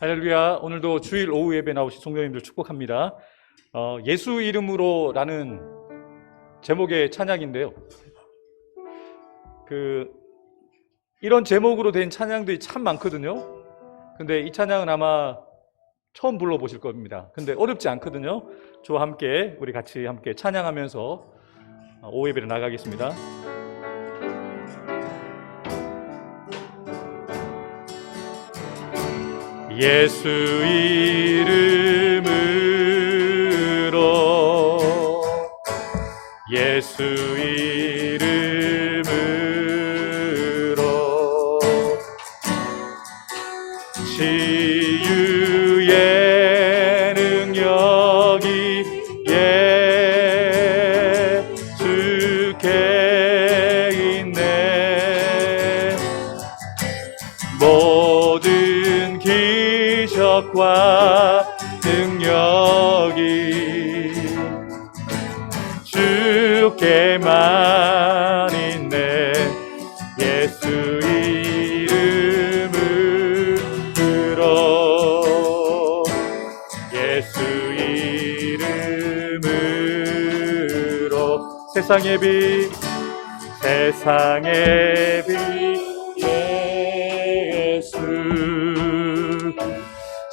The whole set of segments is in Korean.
할렐루야. 오늘도 주일 오후 예배 나오신 성도님들 축복합니다. 예수 이름으로라는 제목의 찬양인데요. 이런 제목으로 된 찬양들이 참 많거든요. 근데 이 찬양은 아마 처음 불러보실 겁니다. 근데 어렵지 않거든요. 저와 함께 우리 같이 함께 찬양하면서 오후 예배를 나가겠습니다. 예수 이름으로 예수 이름으로 치유의 능력이 예수께 있네. 모든 기적과 능력이 주께만 있네. 예수 이름으로 예수 이름으로 세상의 빛 세상의 빛 예수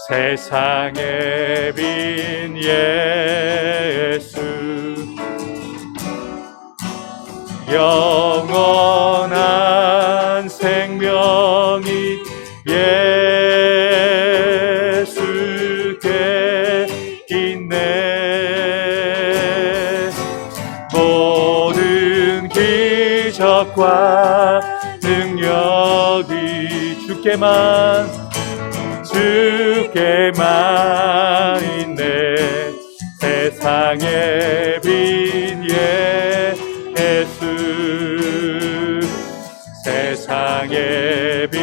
세상의 빛 예수 영원한 생명이 예수께 있네. 모든 기적과 능력이 주께만 있네. 세상의 빛 예수 세상의 빛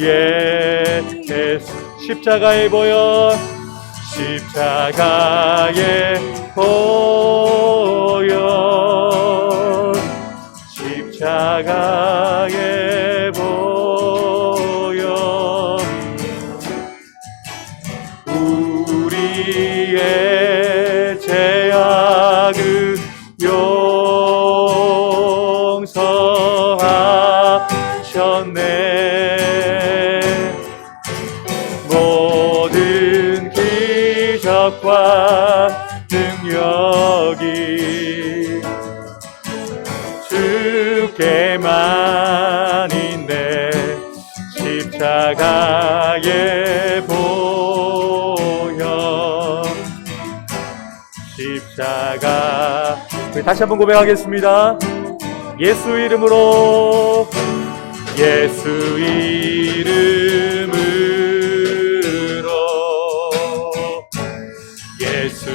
예수 십자가의 보혈 십자가의 보혈 십자가의 보혈 우리의 죄악을 용서하셨네. 모든 기적과 능력이 주께만 있네. 십자가의 보혈 십자가 우리 다시 한번 고백하겠습니다. 예수 이름으로 예수 이름으로 예수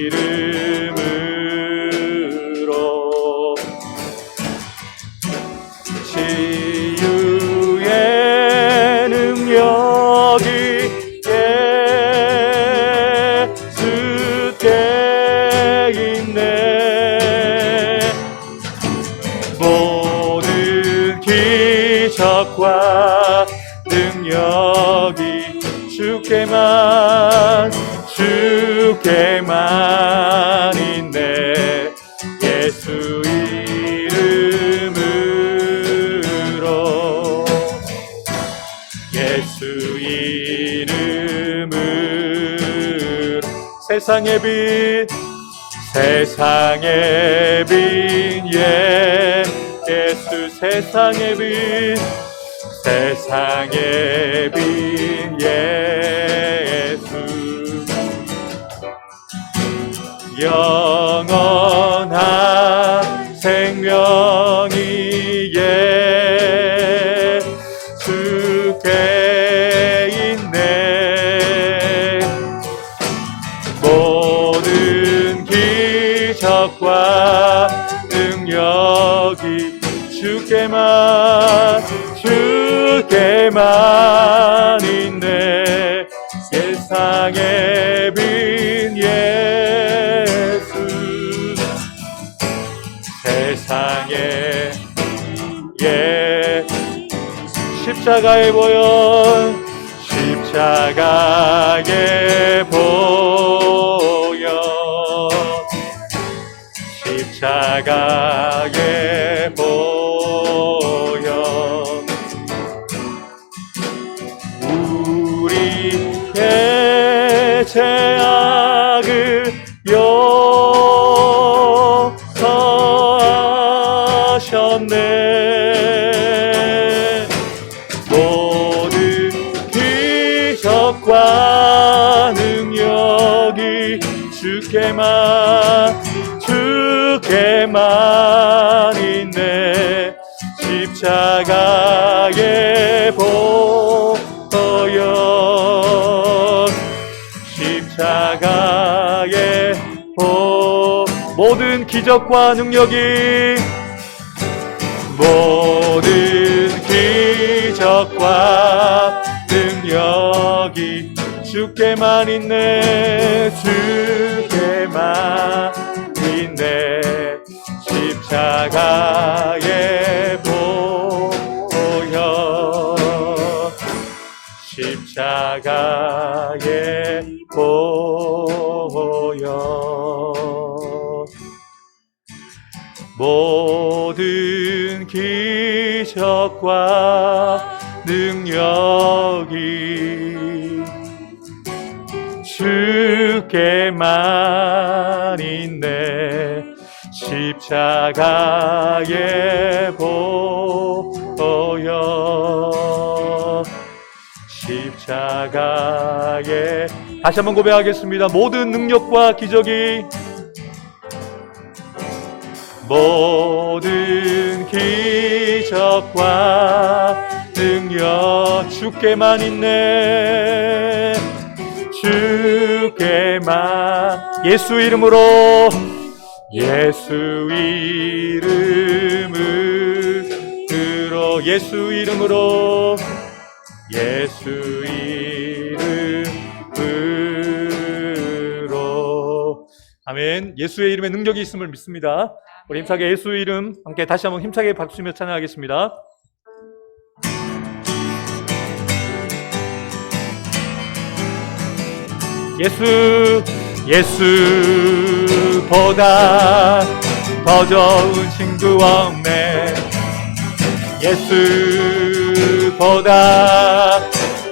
이름으로 치유의 능력이 예수께 있네. 모든 기적과 능력이 주께만 있네. 예수 이름으로 예수 이름으로 세상의 빛 세상의 빛 예수 세상의 빛 세상의 빛 예수 영원한 생명이 예수께 있네. 모든 기적과 능력이 주께만 있네. 세상의 빛 예수 세상의 십자가의 보혈 십자가의 십자가의 보혈, 십자가의 보혈, 우리의 죄악을 용서하셨네. 모든 기적과 능력이 주께만 있네. 십자가의 보혈, 십자가의 모든 기적과 능력이, 모든 기적과 능력이 주께만 있네. 주께만 있네. 십자가의 보혈, 십자가의 보혈, 모든 기적과 능력이 주께만 있네. 십자가의 보혈, 십자가의, 다시 한번 고백하겠습니다. 모든 능력과 기적이, 모든 기적과 능력 주께만 있네. 주께만, 예수 이름으로, 예수 이름으로, 예수 이름으로, 예수 이름으로. 아멘. 예수의 이름에 능력이 있음을 믿습니다. 우리 힘차게 예수 이름 함께 다시 한번 힘차게 박수며 찬양하겠습니다. 예수보다 더 좋은 친구 없네. 예수보다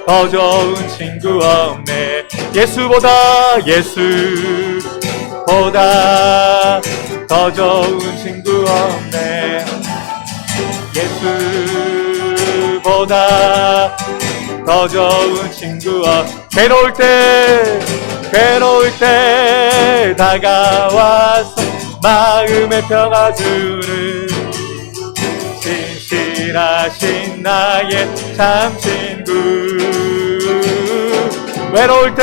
더 좋은 친구 없네. 예수보다 더 좋은 친구 없네. 예수보다 더 좋은 친구 없네. 괴로울 때 다가와서 마음의 평화 주는 신실하신 나의 참 친구. 외로울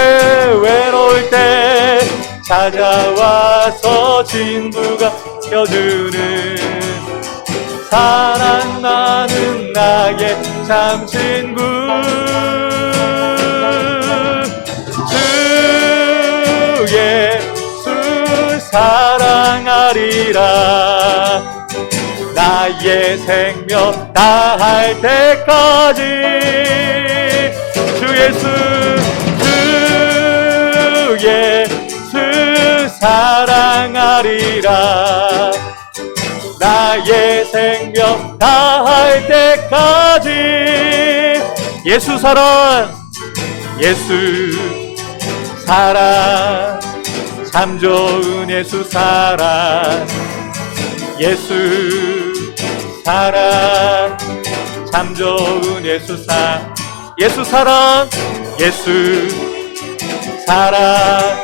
때 찾아와서 친구가 껴주는 사랑나는 나의 참 친구. 주 예수 사랑하리라. 나의 생명 다할 때까지. 주 예수 사랑하리라. 나의 생명 다할 때까지. 예수 사랑 참 좋은 예수 사랑. 예수 사랑 참 좋은 예수 사랑. 예수 사랑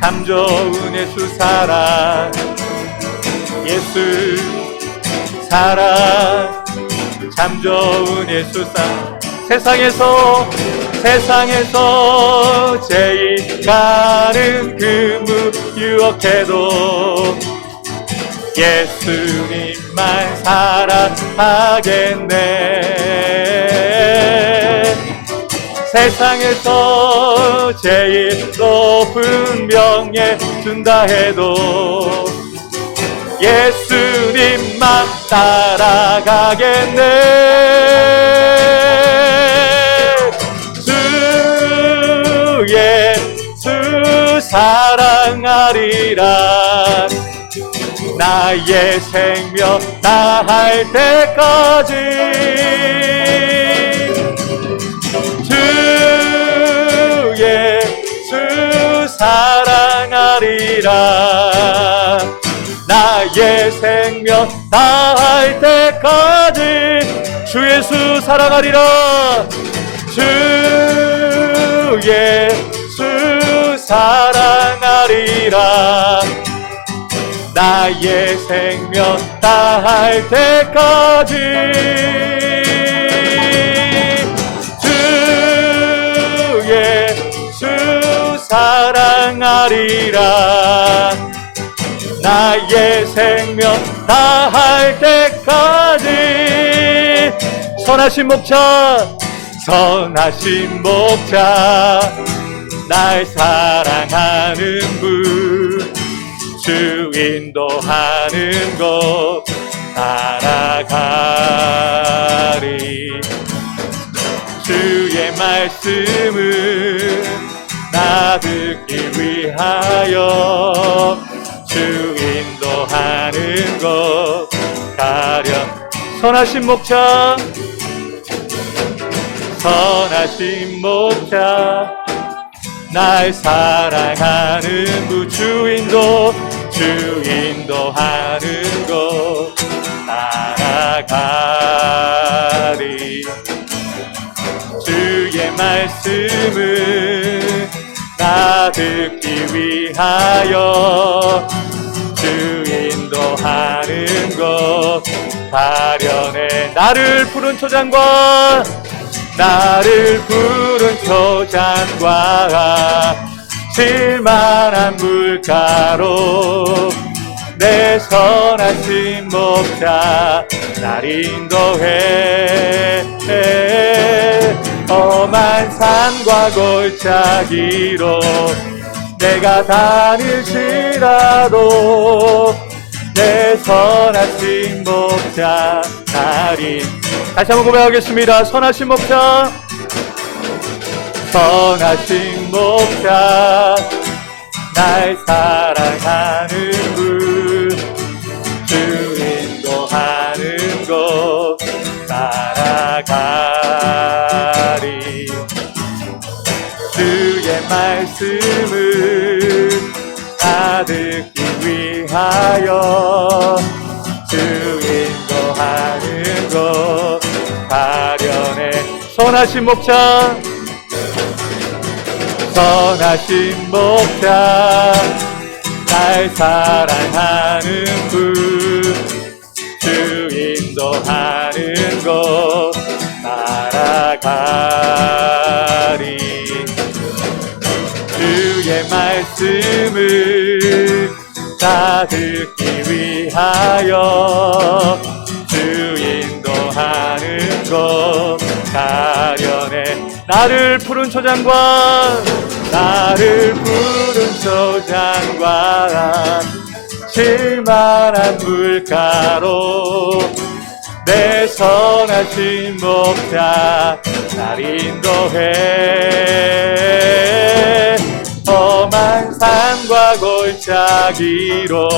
참 좋은 예수 사랑. 예수 사랑 참 좋은 예수 사랑. 세상에서 제일 가는 근무 유혹해도 예수님만 사랑하겠네. 세상에서 제일 높은 명예 준다 해도 예수님만 따라가겠네. 주 사랑하리라. 나의 생명 다할 때까지 주 예수 사랑하리라. 나의 생명 다할 때까지 주 예수 사랑하리라. 주 예수 사랑하리라. 나의 생명 다할 때까지 주 예수 사랑하리라. 나의 생명 다할 때까지 선하신 목자 선하신 목자 날 사랑하는 분 주 인도하는 곳 따라가리. 주의 말씀을 나 듣기 위하여 주 인도하는 곳 가려. 선하신 목자 선하신 목자 날 사랑하는 분 주 인도하는 곳 따라가리. 주의 말씀을 나 듣기 위하여 주 인도하는 곳 가려내. 나를 푸른 초장과 실만한 물가로 내 선하신 목자 날 인도해. 험한 산과 골짜기로 내가 다닐지라도 내 선하신 목자 날 인도해. 다시 한번 고백하겠습니다. 선하신 목자 선하신 목자 날 사랑하는 분 주 인도하는 곳 따라가리. 주의 말씀을 나 듣기 위하여 주 인도하는 곳 가려내. 선하신 목자 선하신 목자 날 사랑하는 분 주 인도하는 곳 따라가리. 주의 말씀을 나 듣기 위하여 주 인도하는 곳 가려내. 나를 푸른 초장과 실만한 물가로 내 선하신 목자 날 인도해. 험한 산과 골짜기로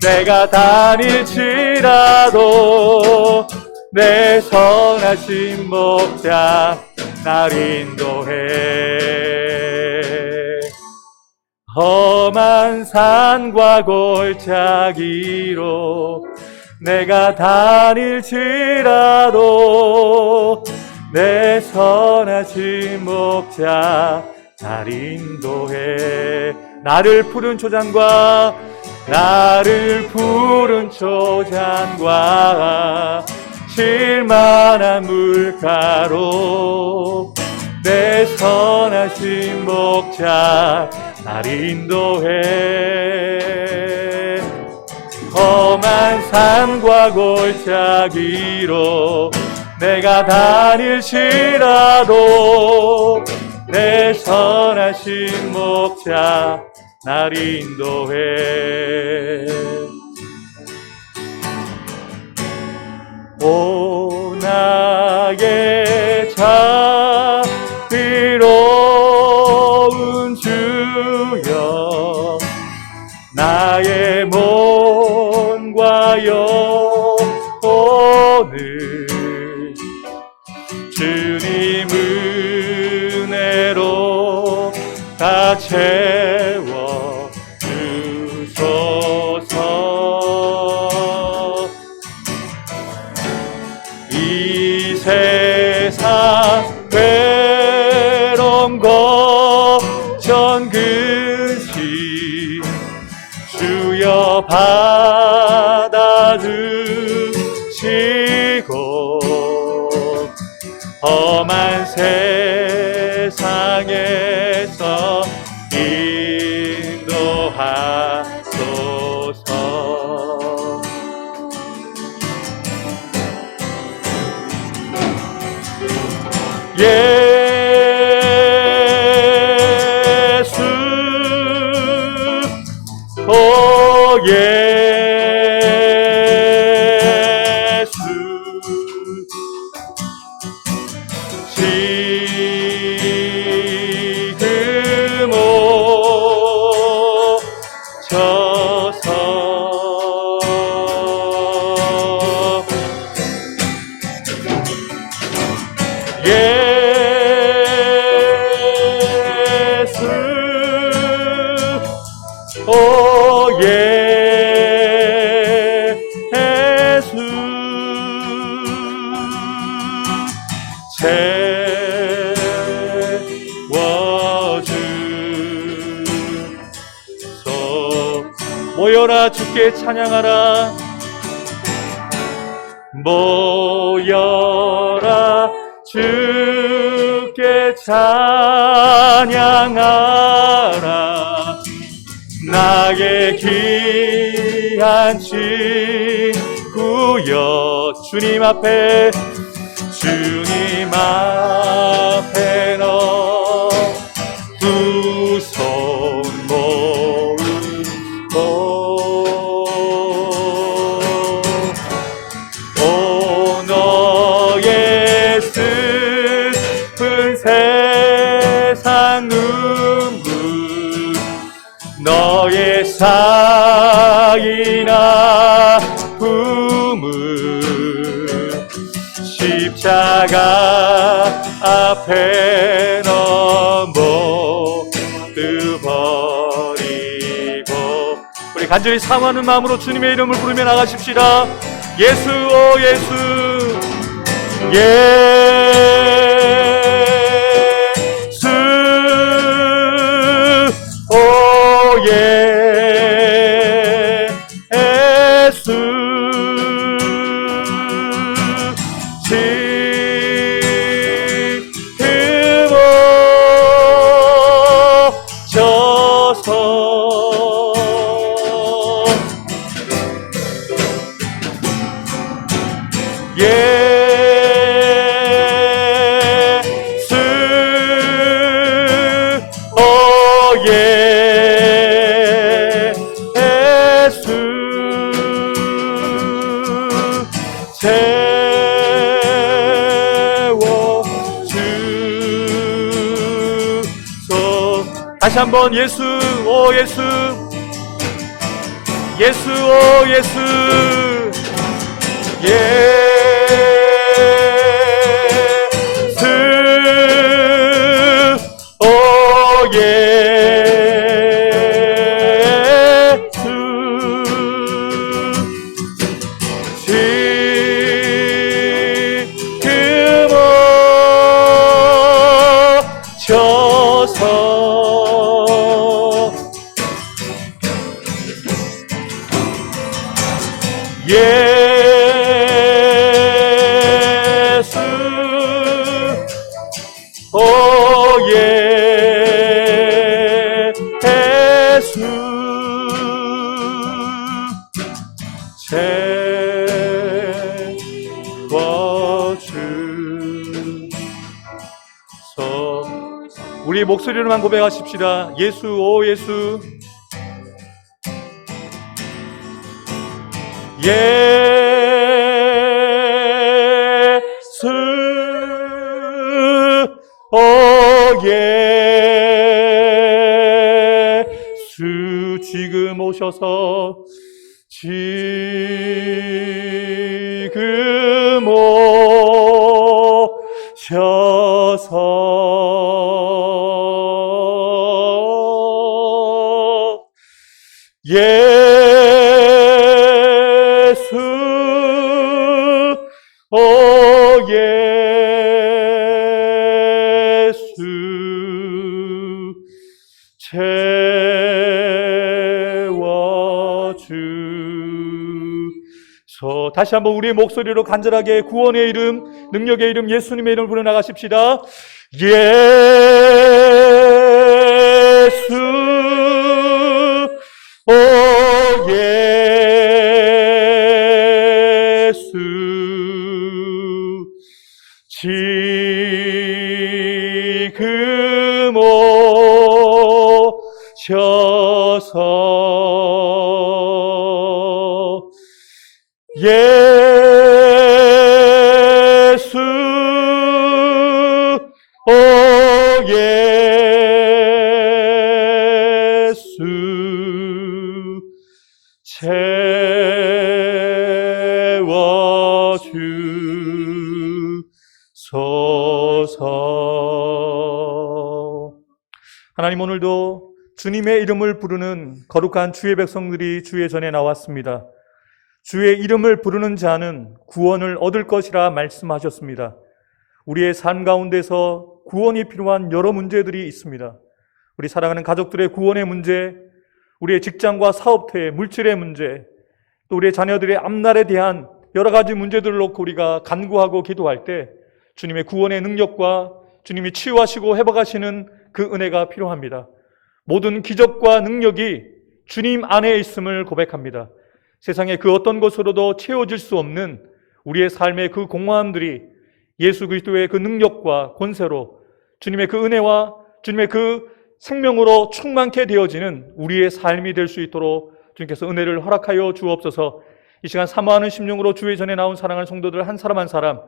내가 다닐지라도 내 선하신 목자 날 인도해. 험한 산과 골짜기로 내가 다닐지라도 내 선하신 목자 날 인도해. 나를 푸른 초장과 실만한 물가로 내 선하신 목자 날 인도해. 험한 산과 골짜기로 내가 다닐지라도 내 선하신 목자 날 인도해. 오 나의 자비로운 주여 주님 은혜로 다 채워 주소서. 이 세상 외로운 걱정 근심 주여 받아주시고 험한 세상에서 인도하소서. 예수 오 예수 지금 오셔서 예수 오 예수 채워주소. 모여라 주께 찬양하라. 모여라 주께 찬양하라. 나의 귀한 친구여 주님 앞에 너 두 손 모으고 오 너의 슬픈 세상 눈물 너의 쌓인 아픔을 십자가 앞에 모두 버리고 우리 간절히 사모하는 마음으로 주님의 이름을 부르며 나가십시다. 예수 오 예수 예수 오 예수 지금 오셔서 예수 오 예수 채워주소. 다시 한번 예수 오 예수 예수 오 예수 예수 오 예수 지금 오셔서 예수 오 예수 채워주소. 우리 목소리로만 고백하십시다. 예수 오 예수 예수 오 예수 지금 오셔서 지금 예수 오 예수 채워주소. 다시 한번 우리의 목소리로 간절하게 구원의 이름, 능력의 이름, 예수님의 이름을 부르 나가십시다. 예수 오 예수 지금 오셔서 예수 오 예수 채워주소서. 하나님, 오늘도 주님의 이름을 부르는 거룩한 주의 백성들이 주의 전에 나왔습니다. 주의 이름을 부르는 자는 구원을 얻을 것이라 말씀하셨습니다. 우리의 삶 가운데서 구원이 필요한 여러 문제들이 있습니다. 우리 사랑하는 가족들의 구원의 문제, 우리의 직장과 사업터의 물질의 문제, 또 우리의 자녀들의 앞날에 대한 여러 가지 문제들을 놓고 우리가 간구하고 기도할 때 주님의 구원의 능력과 주님이 치유하시고 회복하시는 그 은혜가 필요합니다. 모든 기적과 능력이 주님 안에 있음을 고백합니다. 세상의 그 어떤 것으로도 채워질 수 없는 우리의 삶의 그 공허함들이 예수 그리스도의 그 능력과 권세로 주님의 그 은혜와 주님의 그 생명으로 충만케 되어지는 우리의 삶이 될 수 있도록 주님께서 은혜를 허락하여 주옵소서. 이 시간 사모하는 심령으로 주의 전에 나온 사랑하는 성도들 한 사람 한 사람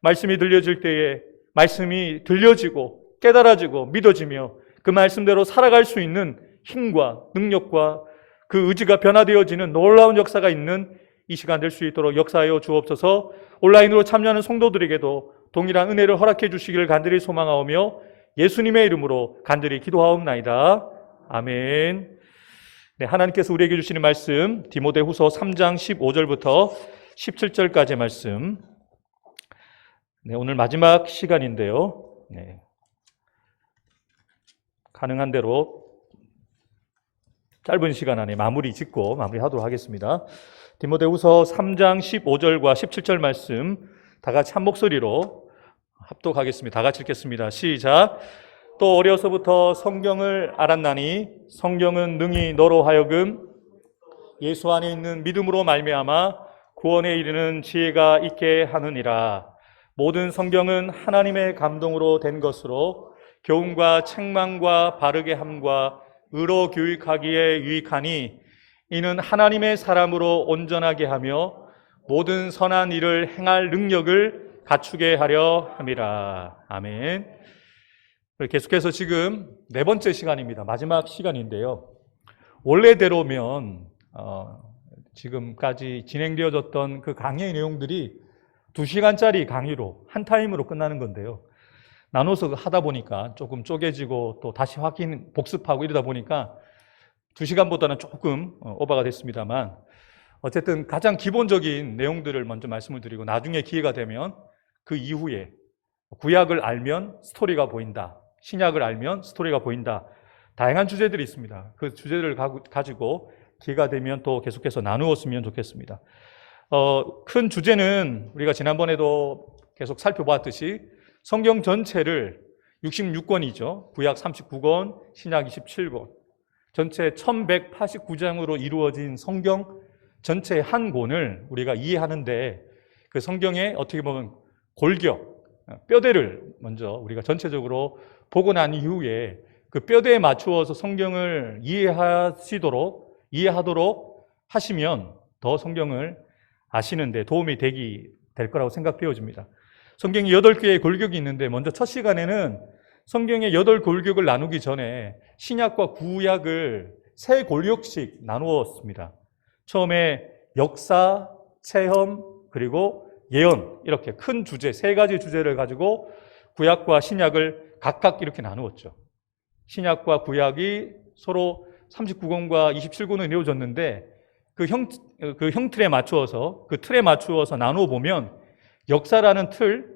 말씀이 들려질 때에 말씀이 들려지고 깨달아지고 믿어지며 그 말씀대로 살아갈 수 있는 힘과 능력과 그 의지가 변화되어지는 놀라운 역사가 있는 이 시간 될 수 있도록 역사하여 주옵소서. 온라인으로 참여하는 성도들에게도 동일한 은혜를 허락해 주시기를 간절히 소망하오며 예수님의 이름으로 간절히 기도하옵나이다. 아멘. 네, 하나님께서 우리에게 주시는 말씀 디모데후서 3장 15절부터 17절까지의 말씀. 네, 오늘 마지막 시간인데요. 네, 가능한 대로 짧은 시간 안에 마무리 짓고 마무리하도록 하겠습니다. 디모데후서 3장 15절과 17절 말씀 다 같이 한 목소리로 합독하겠습니다. 다 같이 읽겠습니다. 시작. 또 어려서부터 성경을 알았나니 성경은 능히 너로 하여금 예수 안에 있는 믿음으로 말미암아 구원에 이르는 지혜가 있게 하느니라. 모든 성경은 하나님의 감동으로 된 것으로 교훈과 책망과 바르게 함과 의로 교육하기에 유익하니 이는 하나님의 사람으로 온전하게 하며 모든 선한 일을 행할 능력을 갖추게 하려 함이라. 아멘. 계속해서 지금 네 번째 시간입니다. 마지막 시간인데요. 원래대로면 지금까지 진행되어졌던 그 강의 내용들이 2시간짜리 강의로 한 타임으로 끝나는 건데요. 나눠서 하다 보니까 조금 쪼개지고 또 다시 복습하고 이러다 보니까 2시간보다는 조금 오버가 됐습니다만 어쨌든 가장 기본적인 내용들을 먼저 말씀을 드리고 나중에 기회가 되면 그 이후에 구약을 알면 스토리가 보인다, 신약을 알면 스토리가 보인다, 다양한 주제들이 있습니다. 그 주제를 가지고 기회가 되면 또 계속해서 나누었으면 좋겠습니다. 큰 주제는 우리가 지난번에도 계속 살펴보았듯이 성경 전체를 66권이죠. 구약 39권, 신약 27권, 전체 1189장으로 이루어진 성경 전체 한 권을 우리가 이해하는데 그 성경의 어떻게 보면 골격, 뼈대를 먼저 우리가 전체적으로 보고 난 이후에 그 뼈대에 맞추어서 성경을 이해하도록 하시면 더 성경을 아시는 데 도움이 될 거라고 생각되어집니다. 성경이 8개의 골격이 있는데 먼저 첫 시간에는 성경의 8골격을 나누기 전에 신약과 구약을 3골격씩 나누었습니다. 처음에 역사, 체험, 그리고 예언, 이렇게 큰 주제, 3가지 주제를 가지고 구약과 신약을 각각 이렇게 나누었죠. 신약과 구약이 서로 39권과 27권으로 이루어졌는데 그 형틀에 맞추어서, 그 틀에 맞추어서 나누어 보면 역사라는 틀,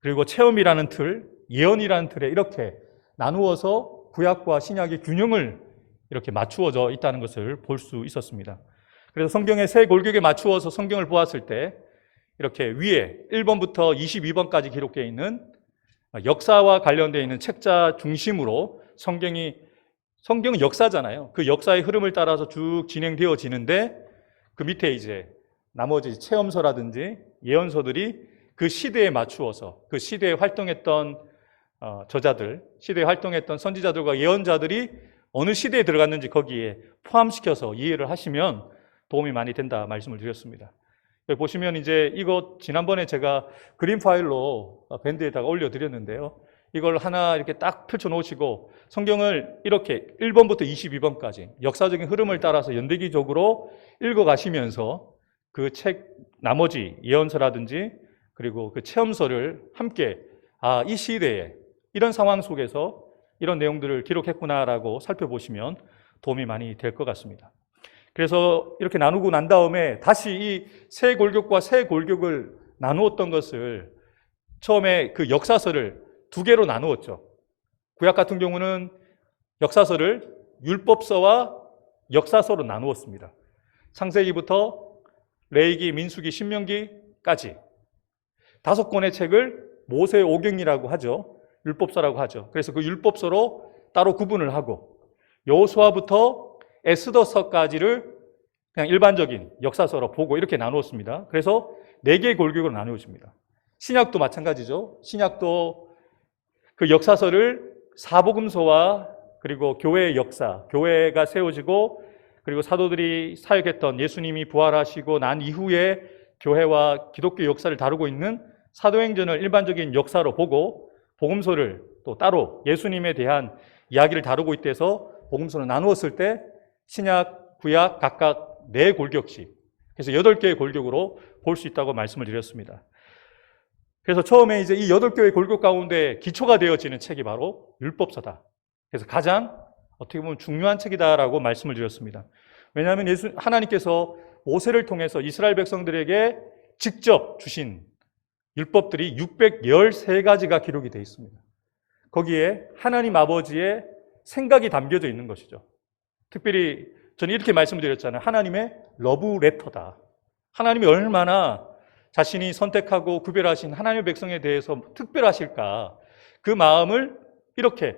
그리고 체험이라는 틀, 예언이라는 틀에 이렇게 나누어서 구약과 신약의 균형을 이렇게 맞추어져 있다는 것을 볼 수 있었습니다. 그래서 성경의 세 골격에 맞추어서 성경을 보았을 때 이렇게 위에 1번부터 22번까지 기록되어 있는 역사와 관련되어 있는 책자 중심으로 성경은 역사잖아요. 그 역사의 흐름을 따라서 쭉 진행되어지는데 그 밑에 이제 나머지 체험서라든지 예언서들이 그 시대에 맞추어서 그 시대에 활동했던 저자들, 시대에 활동했던 선지자들과 예언자들이 어느 시대에 들어갔는지 거기에 포함시켜서 이해를 하시면 도움이 많이 된다 말씀을 드렸습니다. 여기 보시면 이제 이거 지난번에 제가 그림 파일로 밴드에다가 올려드렸는데요. 이걸 하나 이렇게 딱 펼쳐 놓으시고 성경을 이렇게 1번부터 22번까지 역사적인 흐름을 따라서 연대기적으로 읽어가시면서 그 책 나머지 예언서라든지 그리고 그 체험서를 함께 이 시대에 이런 상황 속에서 이런 내용들을 기록했구나라고 살펴보시면 도움이 많이 될 것 같습니다. 그래서 이렇게 나누고 난 다음에 다시 이 세 골격과 세 골격을 나누었던 것을 처음에 그 역사서를 두 개로 나누었죠. 구약 같은 경우는 역사서를 율법서와 역사서로 나누었습니다. 창세기부터 레위기, 민수기, 신명기까지 5권의 책을 모세 오경이라고 하죠. 율법서라고 하죠. 그래서 그 율법서로 따로 구분을 하고 여호수아부터 에스더서까지를 그냥 일반적인 역사서로 보고 이렇게 나누었습니다. 그래서 4개의 골격으로 나누어집니다. 신약도 마찬가지죠. 신약도 그 역사서를 사복음서와 그리고 교회의 역사, 교회가 세워지고 그리고 사도들이 사역했던 예수님이 부활하시고 난 이후에 교회와 기독교 역사를 다루고 있는 사도행전을 일반적인 역사로 보고 복음서를 또 따로 예수님에 대한 이야기를 다루고 있대서 복음서를 나누었을 때 신약, 구약 각각 4골격씩, 그래서 8개의 골격으로 볼 수 있다고 말씀을 드렸습니다. 그래서 처음에 이제 이 8개의 골격 가운데 기초가 되어지는 책이 바로 율법서다. 그래서 가장 어떻게 보면 중요한 책이다라고 말씀을 드렸습니다. 왜냐하면 하나님께서 모세를 통해서 이스라엘 백성들에게 직접 주신 율법들이 613가지가 기록이 되어 있습니다. 거기에 하나님 아버지의 생각이 담겨져 있는 것이죠. 특별히 저는 이렇게 말씀을 드렸잖아요. 하나님의 러브레터다. 하나님이 얼마나 자신이 선택하고 구별하신 하나님의 백성에 대해서 특별하실까. 그 마음을 이렇게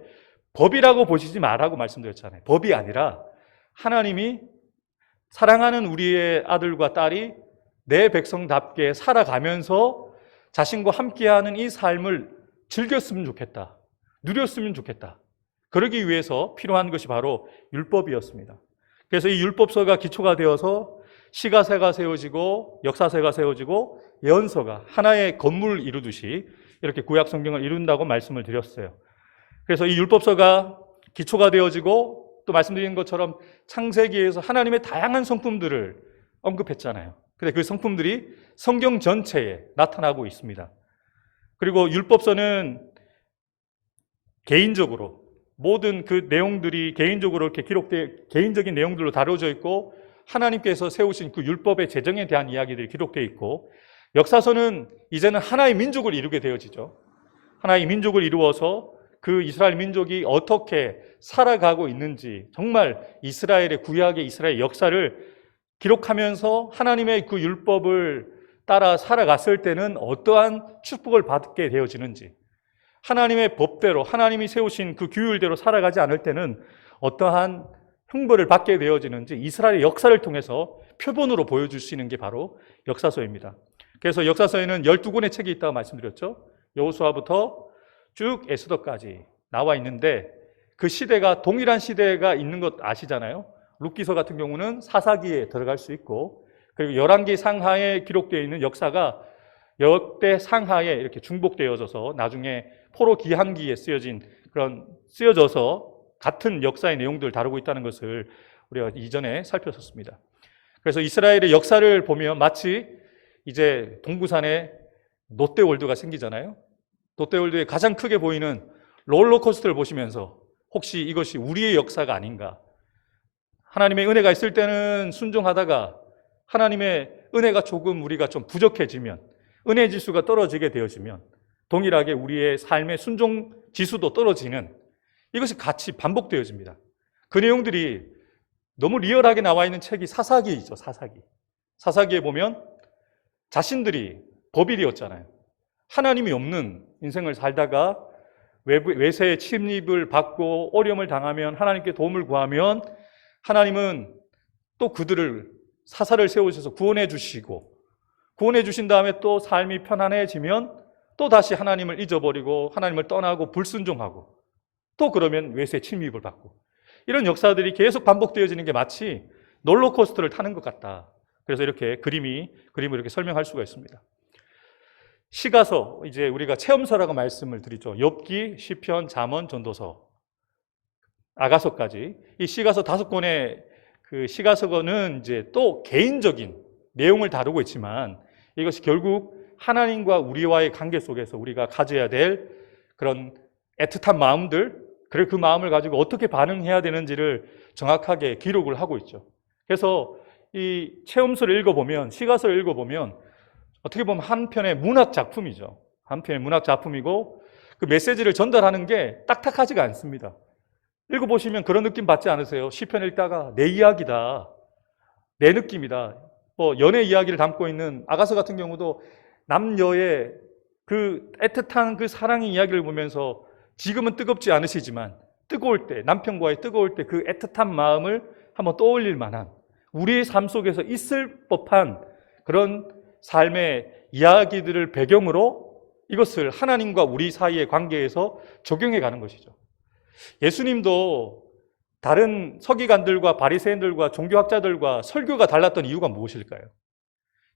법이라고 보시지 말라고 말씀드렸잖아요. 법이 아니라 하나님이 사랑하는 우리의 아들과 딸이 내 백성답게 살아가면서 자신과 함께하는 이 삶을 즐겼으면 좋겠다. 누렸으면 좋겠다. 그러기 위해서 필요한 것이 바로 율법이었습니다. 그래서 이 율법서가 기초가 되어서 시가세가 세워지고 역사세가 세워지고 예언서가 하나의 건물을 이루듯이 이렇게 구약 성경을 이룬다고 말씀을 드렸어요. 그래서 이 율법서가 기초가 되어지고 또 말씀드린 것처럼 창세기에서 하나님의 다양한 성품들을 언급했잖아요. 근데 그 성품들이 성경 전체에 나타나고 있습니다. 그리고 율법서는 개인적으로 모든 그 내용들이 개인적으로 이렇게 개인적인 내용들로 다뤄져 있고 하나님께서 세우신 그 율법의 제정에 대한 이야기들이 기록되어 있고 역사서는 이제는 하나의 민족을 이루게 되어지죠. 하나의 민족을 이루어서 그 이스라엘 민족이 어떻게 살아가고 있는지 정말 이스라엘의 구약의 이스라엘 역사를 기록하면서 하나님의 그 율법을 따라 살아갔을 때는 어떠한 축복을 받게 되어지는지 하나님의 법대로 하나님이 세우신 그 규율대로 살아가지 않을 때는 어떠한 형벌을 받게 되어지는지 이스라엘의 역사를 통해서 표본으로 보여줄 수 있는 게 바로 역사서입니다. 그래서 역사서에는 12권의 책이 있다고 말씀드렸죠. 여호수아부터 쭉 에스더까지 나와 있는데 그 시대가 동일한 시대가 있는 것 아시잖아요. 룻기서 같은 경우는 사사기에 들어갈 수 있고 그리고 열왕기 상하에 기록되어 있는 역사가 역대 상하에 이렇게 중복되어져서 나중에 포로 기한기에 쓰여져서 같은 역사의 내용들을 다루고 있다는 것을 우리가 이전에 살폈었습니다. 그래서 이스라엘의 역사를 보면 마치 이제 동부산에 롯데월드가 생기잖아요. 롯데월드에 가장 크게 보이는 롤러코스터를 보시면서 혹시 이것이 우리의 역사가 아닌가? 하나님의 은혜가 있을 때는 순종하다가 하나님의 은혜가 조금 우리가 좀 부족해지면, 은혜 지수가 떨어지게 되어지면 동일하게 우리의 삶의 순종 지수도 떨어지는, 이것이 같이 반복되어집니다. 그 내용들이 너무 리얼하게 나와 있는 책이 사사기이죠. 사사기에 보면 자신들이 법일이었잖아요. 하나님이 없는 인생을 살다가 외세의 침입을 받고 어려움을 당하면, 하나님께 도움을 구하면 하나님은 또 그들을 사사를 세우셔서 구원해 주시고, 구원해 주신 다음에 또 삶이 편안해지면 또 다시 하나님을 잊어버리고 하나님을 떠나고 불순종하고, 또 그러면 외세 침입을 받고, 이런 역사들이 계속 반복되어지는 게 마치 롤러코스터를 타는 것 같다. 그래서 이렇게 그림을 이렇게 설명할 수가 있습니다. 시가서, 이제 우리가 체험서라고 말씀을 드리죠. 욥기, 시편, 잠언, 전도서, 아가서까지 이 시가서 5권의 그 시가서는 이제 또 개인적인 내용을 다루고 있지만, 이것이 결국 하나님과 우리와의 관계 속에서 우리가 가져야 될 그런 애틋한 마음들, 그리고 그 마음을 가지고 어떻게 반응해야 되는지를 정확하게 기록을 하고 있죠. 그래서 이 체험서를 읽어보면, 시가서를 읽어보면 어떻게 보면 한편의 문학 작품이죠. 한편의 문학 작품이고, 그 메시지를 전달하는 게 딱딱하지가 않습니다. 읽어보시면 그런 느낌 받지 않으세요? 시편 읽다가 내 이야기다, 내 느낌이다. 뭐 연애 이야기를 담고 있는 아가서 같은 경우도 남녀의 그 애틋한 그 사랑의 이야기를 보면서 지금은 뜨겁지 않으시지만 뜨거울 때, 남편과의 뜨거울 때 그 애틋한 마음을 한번 떠올릴 만한, 우리의 삶 속에서 있을 법한 그런 삶의 이야기들을 배경으로 이것을 하나님과 우리 사이의 관계에서 적용해 가는 것이죠. 예수님도 다른 서기관들과 바리새인들과 종교학자들과 설교가 달랐던 이유가 무엇일까요?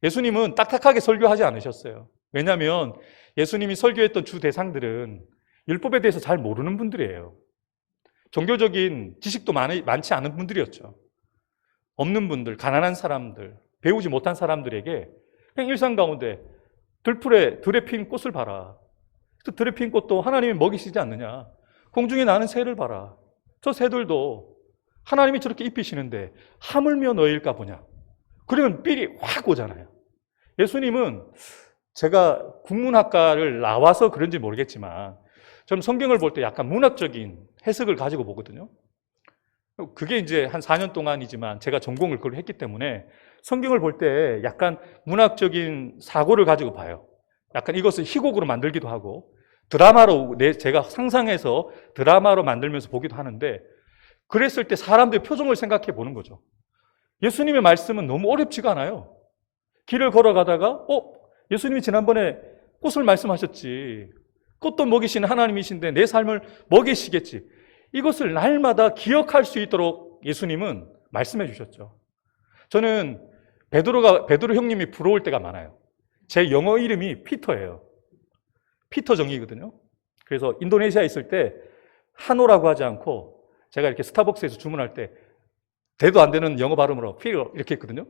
예수님은 딱딱하게 설교하지 않으셨어요. 왜냐하면 예수님이 설교했던 주 대상들은 율법에 대해서 잘 모르는 분들이에요. 종교적인 지식도 많지 않은 분들이었죠. 없는 분들, 가난한 사람들, 배우지 못한 사람들에게 그냥 일상 가운데 들에 핀 꽃을 봐라. 들에 핀 꽃도 하나님이 먹이시지 않느냐. 공중에 나는 새를 봐라. 저 새들도 하나님이 저렇게 입히시는데 하물며 너희일까 보냐. 그러면 삘이 확 오잖아요. 예수님은, 제가 국문학과를 나와서 그런지 모르겠지만 저는 성경을 볼 때 약간 문학적인 해석을 가지고 보거든요. 그게 이제 한 4년 동안이지만 제가 전공을 그걸 했기 때문에 성경을 볼 때 약간 문학적인 사고를 가지고 봐요. 약간 이것을 희곡으로 만들기도 하고 드라마로, 제가 상상해서 드라마로 만들면서 보기도 하는데, 그랬을 때 사람들의 표정을 생각해 보는 거죠. 예수님의 말씀은 너무 어렵지가 않아요. 길을 걸어가다가 예수님이 지난번에 꽃을 말씀하셨지, 꽃도 먹이시는 하나님이신데 내 삶을 먹이시겠지, 이것을 날마다 기억할 수 있도록 예수님은 말씀해 주셨죠. 저는 베드로 형님이 부러울 때가 많아요. 제 영어 이름이 피터예요. 피터 정이거든요. 그래서 인도네시아에 있을 때 한호라고 하지 않고 제가 이렇게 스타벅스에서 주문할 때 대도 안 되는 영어 발음으로 피터 이렇게 했거든요.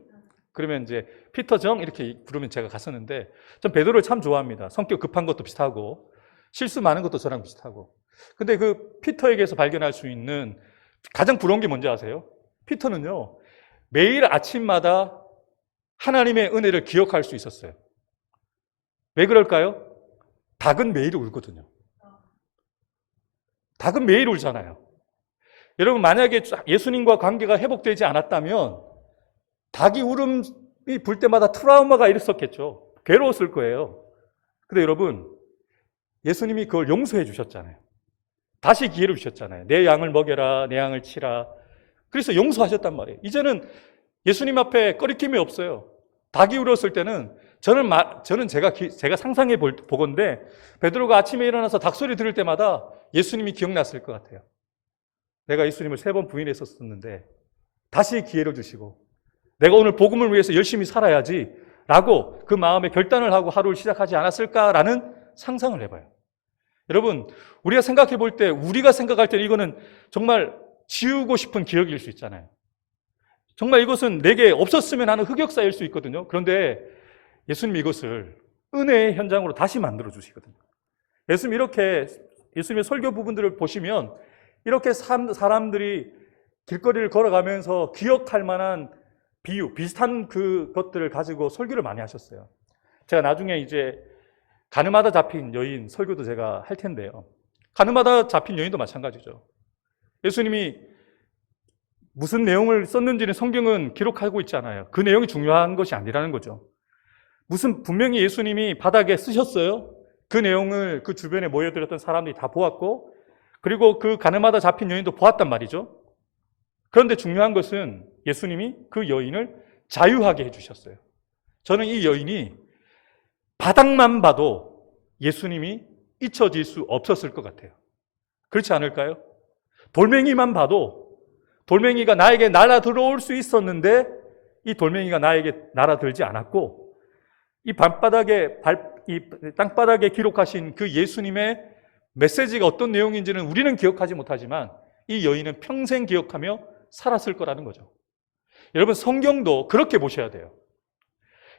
그러면 이제 피터 정 이렇게 부르면 제가 갔었는데, 전 베드로를 참 좋아합니다. 성격 급한 것도 비슷하고 실수 많은 것도 저랑 비슷하고. 근데 그 피터에게서 발견할 수 있는 가장 부러운 게 뭔지 아세요? 피터는요, 매일 아침마다 하나님의 은혜를 기억할 수 있었어요. 왜 그럴까요? 닭은 매일 울거든요. 닭은 매일 울잖아요. 여러분, 만약에 예수님과 관계가 회복되지 않았다면 닭이 울음이 불 때마다 트라우마가 있었겠죠. 괴로웠을 거예요. 근데 여러분, 예수님이 그걸 용서해 주셨잖아요. 다시 기회를 주셨잖아요. 내 양을 먹여라, 내 양을 치라. 그래서 용서하셨단 말이에요. 이제는 예수님 앞에 꺼리낌이 없어요. 닭이 울었을 때는 저는 제가 상상해 보건데, 베드로가 아침에 일어나서 닭소리 들을 때마다 예수님이 기억났을 것 같아요. 내가 예수님을 3번 부인했었는데 다시 기회를 주시고 내가 오늘 복음을 위해서 열심히 살아야지 라고 그 마음에 결단을 하고 하루를 시작하지 않았을까라는 상상을 해봐요. 여러분, 우리가 생각해 볼 때, 우리가 생각할 때 이거는 정말 지우고 싶은 기억일 수 있잖아요. 정말 이것은 내게 없었으면 하는 흑역사일 수 있거든요. 그런데 예수님이 이것을 은혜의 현장으로 다시 만들어 주시거든요. 예수님의 설교 부분들을 보시면 이렇게 사람들이 길거리를 걸어가면서 기억할 만한 비유, 비슷한 그것들을 가지고 설교를 많이 하셨어요. 제가 나중에 이제 가늠하다 잡힌 여인 설교도 제가 할 텐데요. 가늠하다 잡힌 여인도 마찬가지죠. 예수님이 무슨 내용을 썼는지는 성경은 기록하고 있지 않아요. 그 내용이 중요한 것이 아니라는 거죠. 분명히 예수님이 바닥에 쓰셨어요. 그 내용을 그 주변에 모여들었던 사람들이 다 보았고, 그리고 그 가늠하다 잡힌 여인도 보았단 말이죠. 그런데 중요한 것은 예수님이 그 여인을 자유하게 해주셨어요. 저는 이 여인이 바닥만 봐도 예수님이 잊혀질 수 없었을 것 같아요. 그렇지 않을까요? 돌멩이만 봐도 돌멩이가 나에게 날아 들어올 수 있었는데 이 돌멩이가 나에게 날아들지 않았고, 이 땅바닥에 기록하신 그 예수님의 메시지가 어떤 내용인지는 우리는 기억하지 못하지만 이 여인은 평생 기억하며 살았을 거라는 거죠. 여러분, 성경도 그렇게 보셔야 돼요.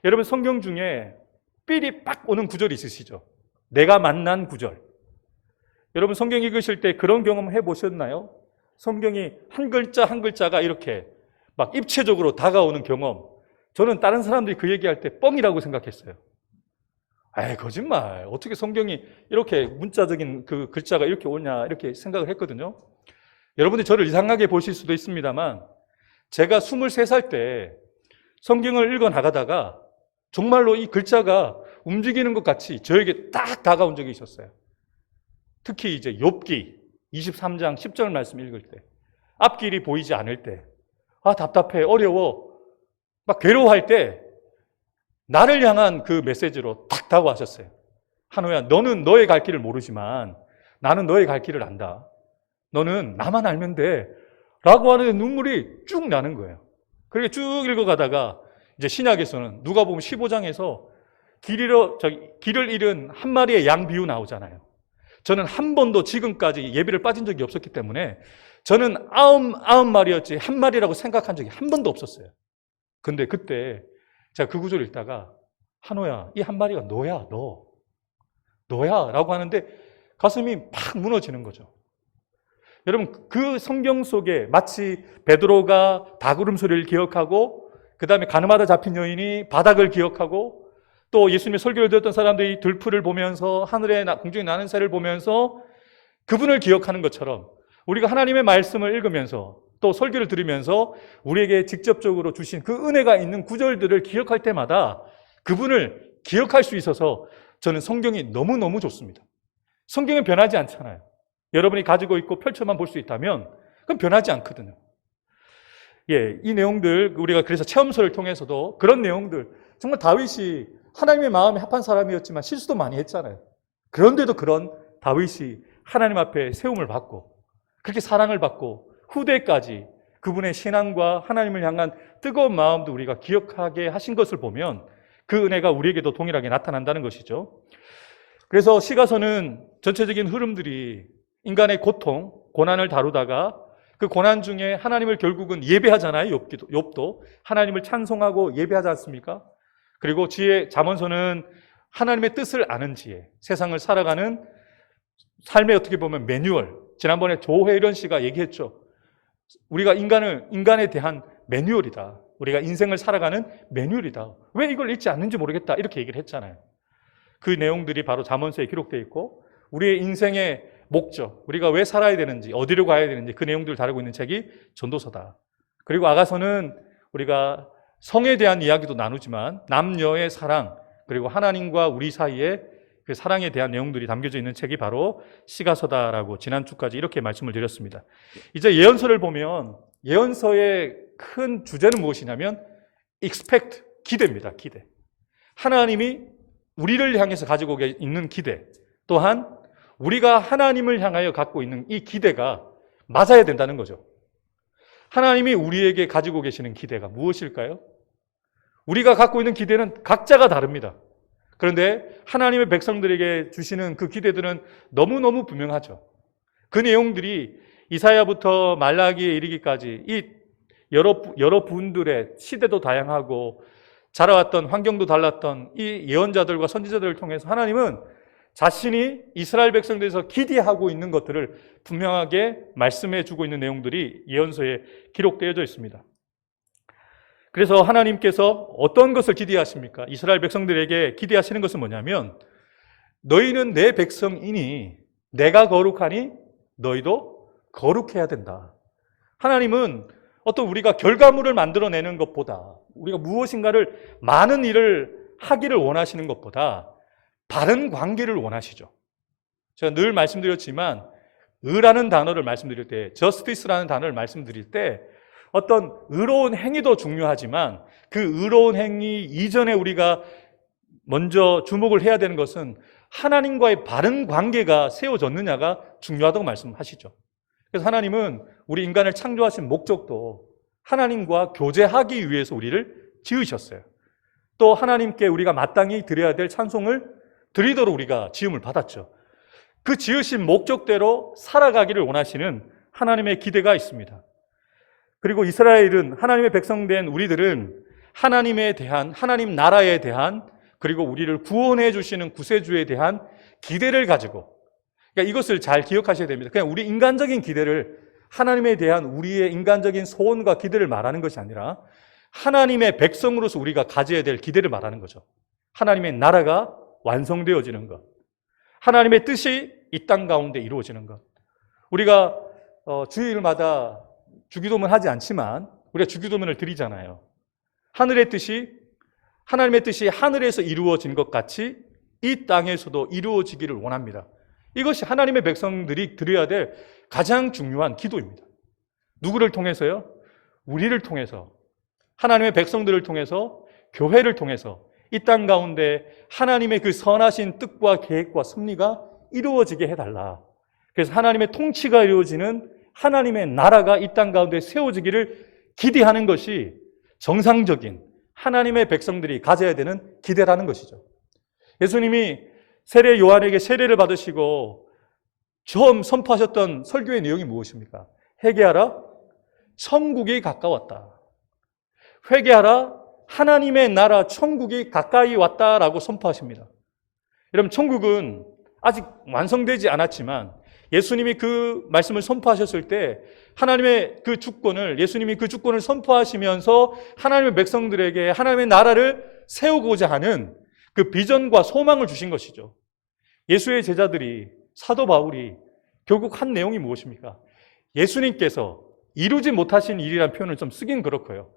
여러분, 성경 중에 삘이 빡 오는 구절이 있으시죠? 내가 만난 구절. 여러분, 성경 읽으실 때 그런 경험 해보셨나요? 성경이 한 글자 한 글자가 이렇게 막 입체적으로 다가오는 경험. 저는 다른 사람들이 그 얘기할 때 뻥이라고 생각했어요. 에이, 거짓말. 어떻게 성경이 이렇게 문자적인 그 글자가 이렇게 오냐, 이렇게 생각을 했거든요. 여러분들이 저를 이상하게 보실 수도 있습니다만, 제가 23살 때 성경을 읽어 나가다가 정말로 이 글자가 움직이는 것 같이 저에게 딱 다가온 적이 있었어요. 특히 이제 욥기 23장 10절 말씀 읽을 때, 앞길이 보이지 않을 때, 답답해, 어려워, 막 괴로워할 때 나를 향한 그 메시지로 탁 다가와셨어요. 한호야, 너는 너의 갈 길을 모르지만 나는 너의 갈 길을 안다. 너는 나만 알면 돼. 라고 하는데 눈물이 쭉 나는 거예요. 그렇게 쭉 읽어가다가 이제 신약에서는 누가복음 15장에서 길을 잃은 한 마리의 양 비유 나오잖아요. 저는 한 번도 지금까지 예배를 빠진 적이 없었기 때문에 저는 아홉 마리였지 한 마리라고 생각한 적이 한 번도 없었어요. 근데 그때 제가 그 구절 읽다가 한호야, 이 한 마리가 너야, 너야 라고 하는데 가슴이 팍 무너지는 거죠. 여러분, 그 성경 속에 마치 베드로가 닭울음 소리를 기억하고, 그 다음에 가늠하다 잡힌 여인이 바닥을 기억하고, 또 예수님의 설교를 들었던 사람들이 들풀을 보면서 하늘에 공중에 나는 새를 보면서 그분을 기억하는 것처럼 우리가 하나님의 말씀을 읽으면서 또 설교를 들으면서 우리에게 직접적으로 주신 그 은혜가 있는 구절들을 기억할 때마다 그분을 기억할 수 있어서 저는 성경이 너무너무 좋습니다. 성경은 변하지 않잖아요. 여러분이 가지고 있고 펼쳐만 볼 수 있다면 그건 변하지 않거든요. 이 내용들, 우리가 그래서 체험서를 통해서도 그런 내용들, 정말 다윗이 하나님의 마음에 합한 사람이었지만 실수도 많이 했잖아요. 그런데도 그런 다윗이 하나님 앞에 세움을 받고 그렇게 사랑을 받고 후대까지 그분의 신앙과 하나님을 향한 뜨거운 마음도 우리가 기억하게 하신 것을 보면 그 은혜가 우리에게도 동일하게 나타난다는 것이죠. 그래서 시가서는 전체적인 흐름들이 인간의 고통, 고난을 다루다가 그 고난 중에 하나님을 결국은 예배하잖아요. 욥도 하나님을 찬송하고 예배하지 않습니까? 그리고 잠언서는 하나님의 뜻을 아는 지혜, 세상을 살아가는 삶의 어떻게 보면 매뉴얼. 지난번에 조혜련 씨가 얘기했죠. 우리가 인간에 대한 매뉴얼이다. 우리가 인생을 살아가는 매뉴얼이다. 왜 이걸 읽지 않는지 모르겠다. 이렇게 얘기를 했잖아요. 그 내용들이 바로 잠언서에 기록되어 있고 우리의 인생의 목적, 우리가 왜 살아야 되는지, 어디로 가야 되는지 그 내용들을 다루고 있는 책이 전도서다. 그리고 아가서는 우리가 성에 대한 이야기도 나누지만 남녀의 사랑, 그리고 하나님과 우리 사이의 그 사랑에 대한 내용들이 담겨져 있는 책이 바로 시가서다라고 지난주까지 이렇게 말씀을 드렸습니다. 이제 예언서를 보면 예언서의 큰 주제는 무엇이냐면 expect, 기대입니다. 기대. 하나님이 우리를 향해서 가지고 있는 기대, 또한 우리가 하나님을 향하여 갖고 있는 이 기대가 맞아야 된다는 거죠. 하나님이 우리에게 가지고 계시는 기대가 무엇일까요? 우리가 갖고 있는 기대는 각자가 다릅니다. 그런데 하나님의 백성들에게 주시는 그 기대들은 너무너무 분명하죠. 그 내용들이 이사야부터 말라기에 이르기까지 이 여러 분들의 시대도 다양하고 자라왔던 환경도 달랐던 이 예언자들과 선지자들을 통해서 하나님은 자신이 이스라엘 백성들에서 기대하고 있는 것들을 분명하게 말씀해 주고 있는 내용들이 예언서에 기록되어져 있습니다. 그래서 하나님께서 어떤 것을 기대하십니까? 이스라엘 백성들에게 기대하시는 것은 뭐냐면 너희는 내 백성이니 내가 거룩하니 너희도 거룩해야 된다. 하나님은 어떤 우리가 결과물을 만들어내는 것보다 우리가 무엇인가를 많은 일을 하기를 원하시는 것보다 바른 관계를 원하시죠. 제가 늘 말씀드렸지만 의라는 단어를 말씀드릴 때, justice라는 단어를 말씀드릴 때 어떤 의로운 행위도 중요하지만 그 의로운 행위 이전에 우리가 먼저 주목을 해야 되는 것은 하나님과의 바른 관계가 세워졌느냐가 중요하다고 말씀하시죠. 그래서 하나님은 우리 인간을 창조하신 목적도 하나님과 교제하기 위해서 우리를 지으셨어요. 또 하나님께 우리가 마땅히 드려야 될 찬송을 드리도록 우리가 지음을 받았죠. 그 지으신 목적대로 살아가기를 원하시는 하나님의 기대가 있습니다. 그리고 이스라엘은, 하나님의 백성된 우리들은 하나님에 대한, 하나님 나라에 대한, 그리고 우리를 구원해 주시는 구세주에 대한 기대를 가지고, 그러니까 이것을 잘 기억하셔야 됩니다. 그냥 우리 인간적인 기대를, 하나님에 대한 우리의 인간적인 소원과 기대를 말하는 것이 아니라 하나님의 백성으로서 우리가 가져야 될 기대를 말하는 거죠. 하나님의 나라가 완성되어지는 것, 하나님의 뜻이 이 땅 가운데 이루어지는 것. 우리가 주일마다 주기도문 하지 않지만 우리가 주기도문을 드리잖아요. 하늘의 뜻이, 하나님의 뜻이 하늘에서 이루어진 것 같이 이 땅에서도 이루어지기를 원합니다. 이것이 하나님의 백성들이 드려야 될 가장 중요한 기도입니다. 누구를 통해서요? 우리를 통해서, 하나님의 백성들을 통해서, 교회를 통해서 이 땅 가운데 하나님의 그 선하신 뜻과 계획과 섭리가 이루어지게 해달라. 그래서 하나님의 통치가 이루어지는 하나님의 나라가 이 땅 가운데 세워지기를 기대하는 것이 정상적인 하나님의 백성들이 가져야 되는 기대라는 것이죠. 예수님이 세례 요한에게 세례를 받으시고 처음 선포하셨던 설교의 내용이 무엇입니까? 회개하라, 천국이 가까웠다. 회개하라, 하나님의 나라 천국이 가까이 왔다라고 선포하십니다. 여러분, 천국은 아직 완성되지 않았지만 예수님이 그 말씀을 선포하셨을 때 하나님의 그 주권을, 예수님이 그 주권을 선포하시면서 하나님의 백성들에게 하나님의 나라를 세우고자 하는 그 비전과 소망을 주신 것이죠. 예수의 제자들이, 사도 바울이 결국 한 내용이 무엇입니까? 예수님께서 이루지 못하신 일이라는 표현을 좀 쓰긴 그렇고요.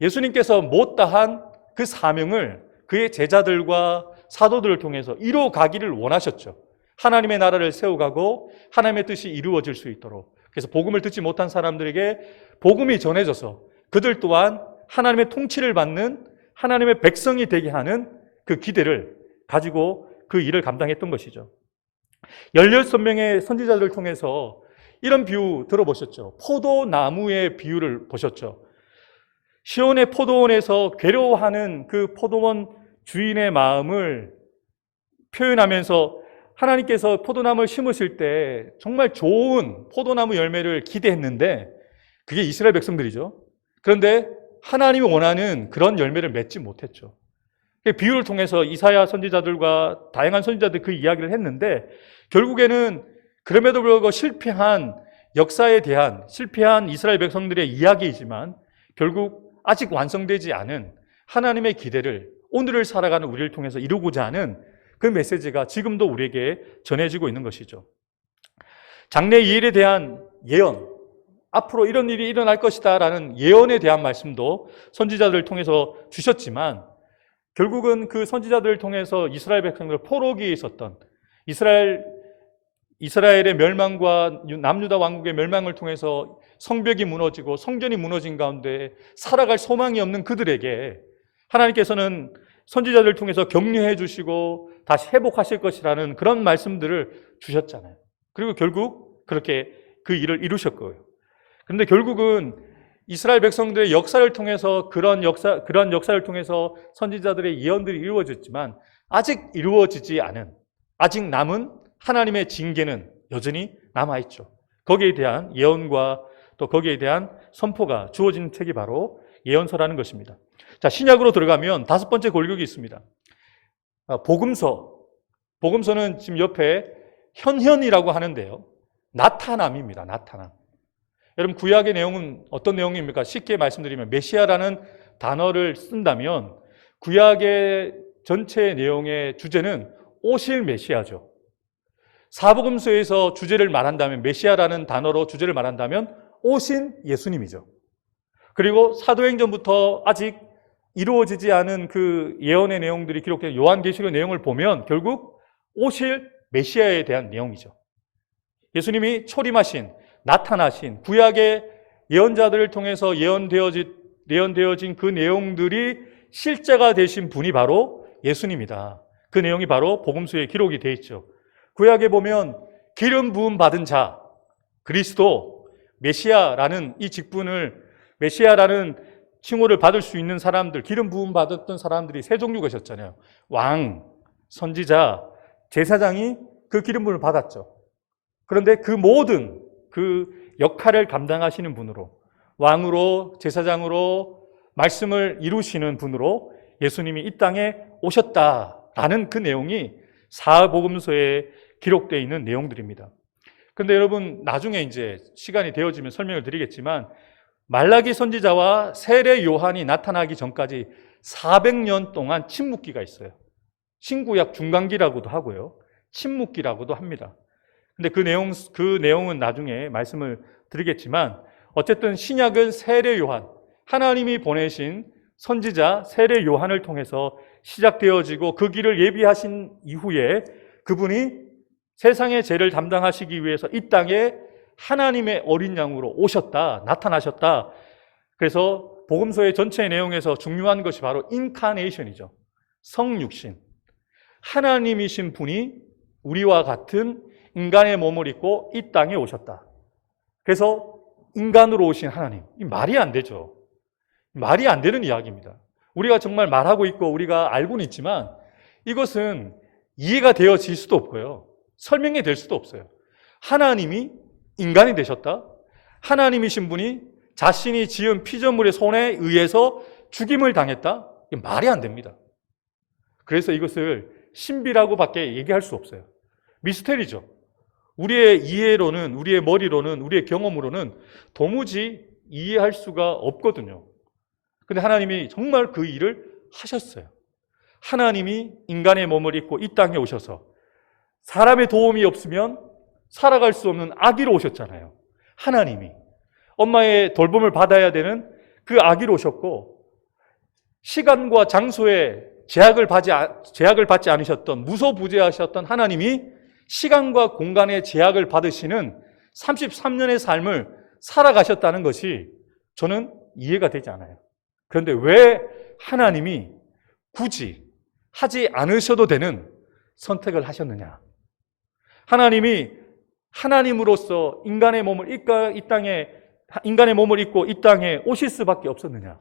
예수님께서 못다한 그 사명을 그의 제자들과 사도들을 통해서 이루어가기를 원하셨죠. 하나님의 나라를 세워가고 하나님의 뜻이 이루어질 수 있도록. 그래서 복음을 듣지 못한 사람들에게 복음이 전해져서 그들 또한 하나님의 통치를 받는 하나님의 백성이 되게 하는 그 기대를 가지고 그 일을 감당했던 것이죠. 16명의 선지자들을 통해서 이런 비유 들어보셨죠? 포도나무의 비유를 보셨죠? 시온의 포도원에서 괴로워하는 그 포도원 주인의 마음을 표현하면서 하나님께서 포도나무를 심으실 때 정말 좋은 포도나무 열매를 기대했는데 그게 이스라엘 백성들이죠. 그런데 하나님이 원하는 그런 열매를 맺지 못했죠. 비유를 통해서 이사야 선지자들과 다양한 선지자들이 그 이야기를 했는데 결국에는 그럼에도 불구하고 실패한 역사에 대한 실패한 이스라엘 백성들의 이야기이지만 결국 아직 완성되지 않은 하나님의 기대를 오늘을 살아가는 우리를 통해서 이루고자 하는 그 메시지가 지금도 우리에게 전해지고 있는 것이죠. 장래 이일에 대한 예언, 앞으로 이런 일이 일어날 것이다 라는 예언에 대한 말씀도 선지자들을 통해서 주셨지만 결국은 그 선지자들을 통해서 이스라엘 백성들 포로기에 있었던 이스라엘의 멸망과 남유다 왕국의 멸망을 통해서 성벽이 무너지고 성전이 무너진 가운데 살아갈 소망이 없는 그들에게 하나님께서는 선지자들을 통해서 격려해 주시고 다시 회복하실 것이라는 그런 말씀들을 주셨잖아요. 그리고 결국 그렇게 그 일을 이루셨고요. 그런데 결국은 이스라엘 백성들의 역사를 통해서 그런 역사를 통해서 선지자들의 예언들이 이루어졌지만 아직 이루어지지 않은, 아직 남은 하나님의 징계는 여전히 남아있죠. 거기에 대한 예언과 또 거기에 대한 선포가 주어진 책이 바로 예언서라는 것입니다. 자, 신약으로 들어가면 5번째 골격이 있습니다. 복음서. 복음서는 지금 옆에 현현이라고 하는데요. 나타남입니다. 나타남. 여러분 구약의 내용은 어떤 내용입니까? 쉽게 말씀드리면 메시아라는 단어를 쓴다면 구약의 전체 내용의 주제는 오실 메시아죠. 사복음서에서 주제를 말한다면 메시아라는 단어로 주제를 말한다면 오신 예수님이죠. 그리고 사도행전부터 아직 이루어지지 않은 그 예언의 내용들이 기록된 요한계시록 내용을 보면 결국 오실 메시아에 대한 내용이죠. 예수님이 초림하신, 나타나신 구약의 예언자들을 통해서 예언되어진 그 내용들이 실제가 되신 분이 바로 예수님이다. 그 내용이 바로 복음서에 기록이 되어 있죠. 구약에 보면 기름 부음 받은 자, 그리스도, 메시아라는 이 직분을, 메시아라는 칭호를 받을 수 있는 사람들, 기름 부음 받았던 사람들이 세 종류가 있었잖아요. 왕, 선지자, 제사장이 그 기름 부음을 받았죠. 그런데 그 모든 그 역할을 감당하시는 분으로, 왕으로, 제사장으로 말씀을 이루시는 분으로 예수님이 이 땅에 오셨다라는 그 내용이 사복음서에 기록되어 있는 내용들입니다. 그런데 여러분 나중에 이제 시간이 되어지면 설명을 드리겠지만 말라기 선지자와 세례 요한이 나타나기 전까지 400년 동안 침묵기가 있어요. 신구약 중간기라고도 하고요. 침묵기라고도 합니다. 근데 그 내용은 나중에 말씀을 드리겠지만 어쨌든 신약은 세례 요한, 하나님이 보내신 선지자 세례 요한을 통해서 시작되어지고 그 길을 예비하신 이후에 그분이 세상의 죄를 담당하시기 위해서 이 땅에 하나님의 어린 양으로 오셨다, 나타나셨다. 그래서 복음서의 전체 내용에서 중요한 것이 바로 인카네이션이죠. 성육신. 하나님이신 분이 우리와 같은 인간의 몸을 입고 이 땅에 오셨다. 그래서 인간으로 오신 하나님. 이 말이 안 되죠. 말이 안 되는 이야기입니다. 우리가 정말 말하고 있고 우리가 알고는 있지만 이것은 이해가 되어질 수도 없고요. 설명이 될 수도 없어요. 하나님이 인간이 되셨다. 하나님이신 분이 자신이 지은 피조물의 손에 의해서 죽임을 당했다. 이게 말이 안 됩니다. 그래서 이것을 신비라고 밖에 얘기할 수 없어요. 미스테리죠. 우리의 이해로는, 우리의 머리로는, 우리의 경험으로는 도무지 이해할 수가 없거든요. 근데 하나님이 정말 그 일을 하셨어요. 하나님이 인간의 몸을 입고 이 땅에 오셔서 사람의 도움이 없으면 살아갈 수 없는 아기로 오셨잖아요. 하나님이 엄마의 돌봄을 받아야 되는 그 아기로 오셨고 시간과 장소에 제약을 받지 않으셨던 무소부재하셨던 하나님이 시간과 공간의 제약을 받으시는 33년의 삶을 살아가셨다는 것이 저는 이해가 되지 않아요. 그런데 왜 하나님이 굳이 하지 않으셔도 되는 선택을 하셨느냐? 하나님이 하나님으로서 인간의 몸을 입고 이 땅에 오실 수밖에 없었느냐?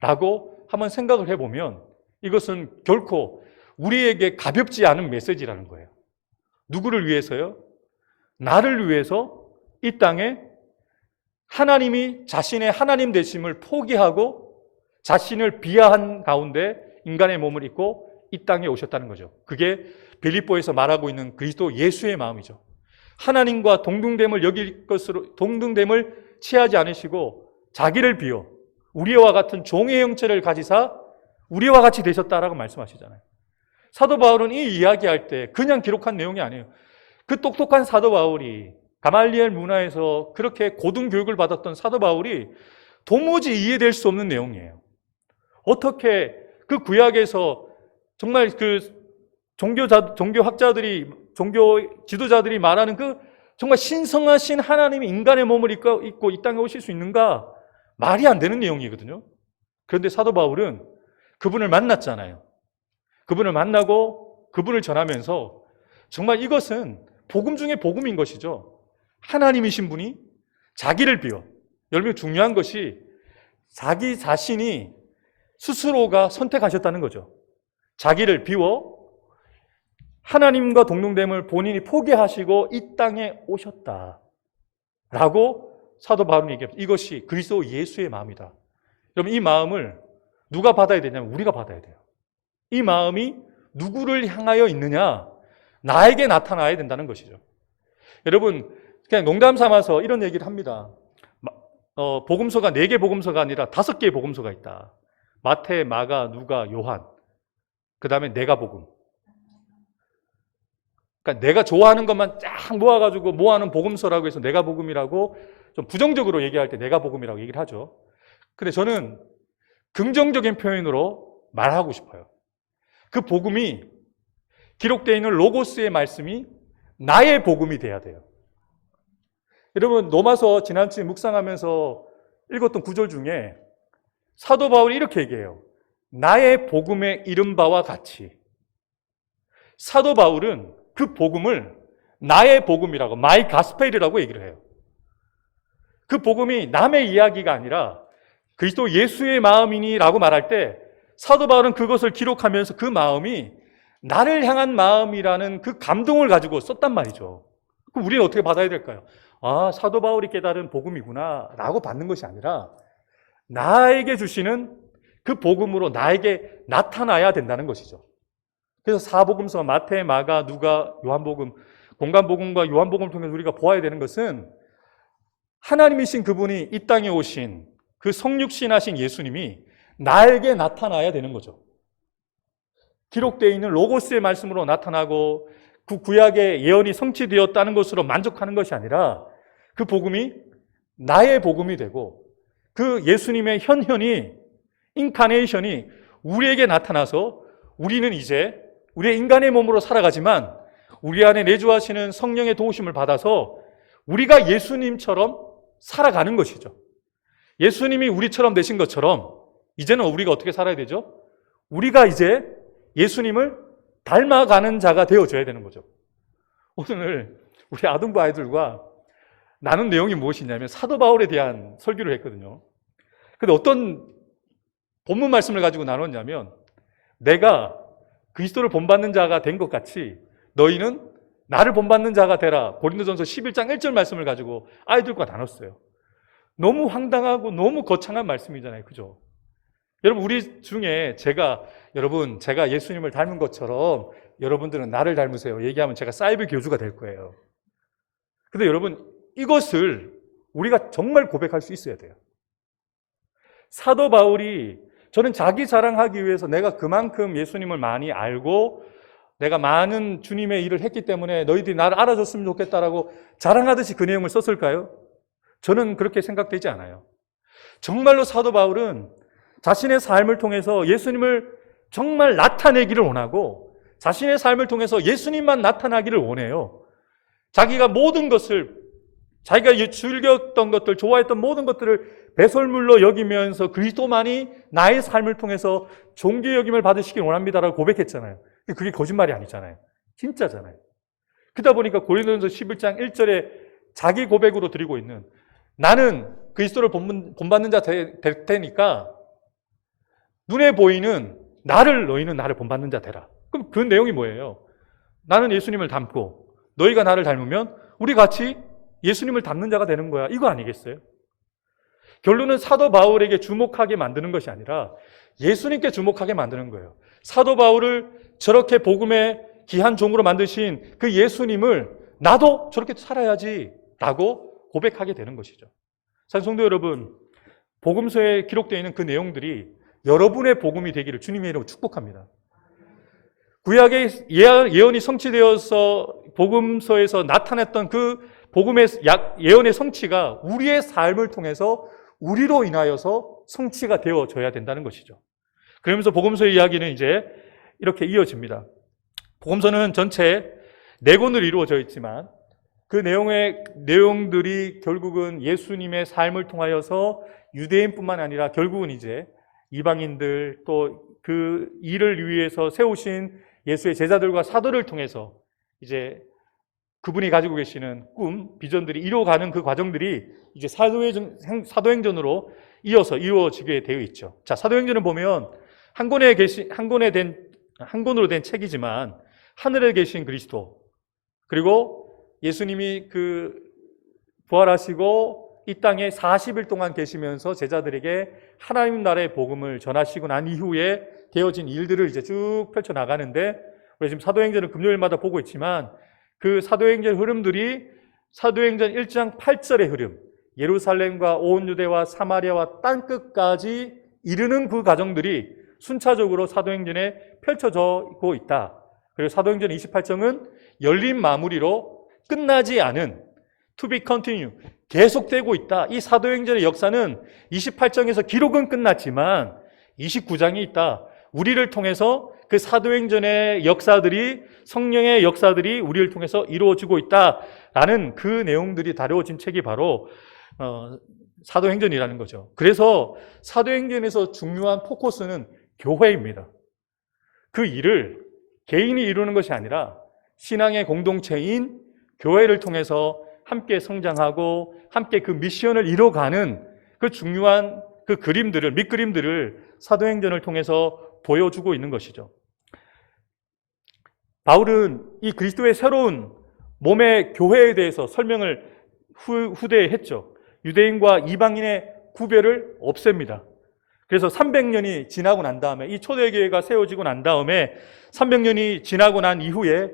라고 한번 생각을 해보면 이것은 결코 우리에게 가볍지 않은 메시지라는 거예요. 누구를 위해서요? 나를 위해서 이 땅에 하나님이 자신의 하나님 되심을 포기하고 자신을 비하한 가운데 인간의 몸을 입고 이 땅에 오셨다는 거죠. 그게 빌립보에서 말하고 있는 그리스도 예수의 마음이죠. 하나님과 동등됨을 취하지 않으시고 자기를 비워 우리와 같은 종의 형체를 가지사 우리와 같이 되셨다라고 말씀하시잖아요. 사도 바울은 이 이야기할 때 그냥 기록한 내용이 아니에요. 그 똑똑한 사도 바울이 가말리엘 문화에서 그렇게 고등 교육을 받았던 사도 바울이 도무지 이해될 수 없는 내용이에요. 어떻게 그 구약에서 정말 그 종교학자들이, 종교 지도자들이 말하는 그 정말 신성하신 하나님이 인간의 몸을 입고 이 땅에 오실 수 있는가? 말이 안 되는 내용이거든요. 그런데 사도 바울은 그분을 만났잖아요. 그분을 만나고 그분을 전하면서 정말 이것은 복음 중에 복음인 것이죠. 하나님이신 분이 자기를 비워, 여러분 중요한 것이 자기 자신이 스스로가 선택하셨다는 거죠. 자기를 비워 하나님과 동등됨을 본인이 포기하시고 이 땅에 오셨다 라고 사도 바울은 얘기합니다. 이것이 그리스도 예수의 마음이다. 여러분 이 마음을 누가 받아야 되냐면 우리가 받아야 돼요. 이 마음이 누구를 향하여 있느냐? 나에게 나타나야 된다는 것이죠. 여러분, 그냥 농담 삼아서 이런 얘기를 합니다. 복음서가 4개 복음서가 아니라 5개의 복음서가 있다. 마태, 마가, 누가, 요한. 그 다음에 내가복음. 그러니까 내가 좋아하는 것만 쫙 모아가지고 모아놓은 복음서라고 해서 내가복음이라고 좀 부정적으로 얘기할 때 내가복음이라고 얘기를 하죠. 근데 저는 긍정적인 표현으로 말하고 싶어요. 그 복음이 기록되어 있는 로고스의 말씀이 나의 복음이 돼야 돼요. 여러분, 로마서 지난주에 묵상하면서 읽었던 구절 중에 사도 바울이 이렇게 얘기해요. 나의 복음의 이른 바와 같이. 사도 바울은 그 복음을 나의 복음이라고, 마이 가스펠이라고 얘기를 해요. 그 복음이 남의 이야기가 아니라 그리스도 예수의 마음이니라고 말할 때 사도 바울은 그것을 기록하면서 그 마음이 나를 향한 마음이라는 그 감동을 가지고 썼단 말이죠. 그럼 우리는 어떻게 받아야 될까요? 아, 사도 바울이 깨달은 복음이구나 라고 받는 것이 아니라 나에게 주시는 그 복음으로 나에게 나타나야 된다는 것이죠. 그래서 사복음서 마태, 마가, 누가, 요한복음, 공간복음과 요한복음을 통해서 우리가 보아야 되는 것은 하나님이신 그분이 이 땅에 오신 그 성육신하신 예수님이 나에게 나타나야 되는 거죠. 기록되어 있는 로고스의 말씀으로 나타나고 그 구약의 예언이 성취되었다는 것으로 만족하는 것이 아니라 그 복음이 나의 복음이 되고 그 예수님의 현현이, 인카네이션이 우리에게 나타나서 우리는 이제 우리의 인간의 몸으로 살아가지만 우리 안에 내주하시는 성령의 도우심을 받아서 우리가 예수님처럼 살아가는 것이죠. 예수님이 우리처럼 되신 것처럼 이제는 우리가 어떻게 살아야 되죠? 우리가 이제 예수님을 닮아가는 자가 되어줘야 되는 거죠. 오늘 우리 아동부 아이들과 나눈 내용이 무엇이냐면 사도 바울에 대한 설교를 했거든요. 근데 어떤 본문 말씀을 가지고 나눴냐면 내가 그리스도를 본받는 자가 된 것 같이 너희는 나를 본받는 자가 되라. 고린도전서 11장 1절 말씀을 가지고 아이들과 나눴어요. 너무 황당하고 너무 거창한 말씀이잖아요. 그죠? 여러분, 우리 중에 제가 예수님을 닮은 것처럼 여러분들은 나를 닮으세요 얘기하면 제가 사이버 교주가 될 거예요. 근데 여러분, 이것을 우리가 정말 고백할 수 있어야 돼요. 사도 바울이 저는 자기 자랑하기 위해서 내가 그만큼 예수님을 많이 알고 내가 많은 주님의 일을 했기 때문에 너희들이 나를 알아줬으면 좋겠다라고 자랑하듯이 그 내용을 썼을까요? 저는 그렇게 생각되지 않아요. 정말로 사도 바울은 자신의 삶을 통해서 예수님을 정말 나타내기를 원하고 자신의 삶을 통해서 예수님만 나타나기를 원해요. 자기가 모든 것을, 자기가 즐겼던 것들, 좋아했던 모든 것들을 배설물로 여기면서 그리스도만이 나의 삶을 통해서 존귀 여김을 받으시길 원합니다라고 고백했잖아요. 그게 거짓말이 아니잖아요. 진짜잖아요. 그러다 보니까 고린도전서 11장 1절에 자기 고백으로 드리고 있는 나는 그리스도를 본받는 자 될 테니까 눈에 보이는 너희는 나를 본받는 자 되라. 그럼 그 내용이 뭐예요? 나는 예수님을 닮고 너희가 나를 닮으면 우리 같이 예수님을 닮는 자가 되는 거야. 이거 아니겠어요? 결론은 사도 바울에게 주목하게 만드는 것이 아니라 예수님께 주목하게 만드는 거예요. 사도 바울을 저렇게 복음의 귀한 종으로 만드신 그 예수님을 나도 저렇게 살아야지 라고 고백하게 되는 것이죠. 사랑하는 성도 여러분, 복음서에 기록되어 있는 그 내용들이 여러분의 복음이 되기를 주님의 이름으로 축복합니다. 구약의 예언이 성취되어서 복음서에서 나타냈던 그 복음의 예언의 성취가 우리의 삶을 통해서 우리로 인하여서 성취가 되어져야 된다는 것이죠. 그러면서 복음서의 이야기는 이제 이렇게 이어집니다. 복음서는 전체 4권으로 이루어져 있지만 그 내용들이 결국은 예수님의 삶을 통하여서 유대인뿐만 아니라 결국은 이제 이방인들 또 그 일을 위해서 세우신 예수의 제자들과 사도를 통해서 이제 그분이 가지고 계시는 꿈, 비전들이 이루어가는 그 과정들이 이제 사도행전으로 이어서 이루어지게 되어 있죠. 자, 사도행전을 보면 한 권으로 된 책이지만 하늘에 계신 그리스도, 그리고 예수님이 그 부활하시고 이 땅에 40일 동안 계시면서 제자들에게 하나님 나라의 복음을 전하시고 난 이후에 되어진 일들을 이제 쭉 펼쳐 나가는데 우리 지금 사도행전을 금요일마다 보고 있지만 그 사도행전 흐름들이 사도행전 1장 8절의 흐름, 예루살렘과 온 유대와 사마리아와 땅끝까지 이르는 그 과정들이 순차적으로 사도행전에 펼쳐지고 있다. 그리고 사도행전 28장은 열린 마무리로 끝나지 않은 to be continue, 계속되고 있다. 이 사도행전의 역사는 28장에서 기록은 끝났지만 29장이 있다. 우리를 통해서 그 사도행전의 역사들이, 성령의 역사들이 우리를 통해서 이루어지고 있다라는 그 내용들이 다루어진 책이 바로 사도행전이라는 거죠. 그래서 사도행전에서 중요한 포커스는 교회입니다. 그 일을 개인이 이루는 것이 아니라 신앙의 공동체인 교회를 통해서 함께 성장하고 함께 그 미션을 이뤄가는 그 중요한 그 그림들을, 밑그림들을 사도행전을 통해서 보여주고 있는 것이죠. 바울은 이 그리스도의 새로운 몸의 교회에 대해서 설명을 후대에 했죠. 유대인과 이방인의 구별을 없앱니다. 그래서 300년이 지나고 난 다음에, 이 초대교회가 세워지고 난 다음에 300년이 지나고 난 이후에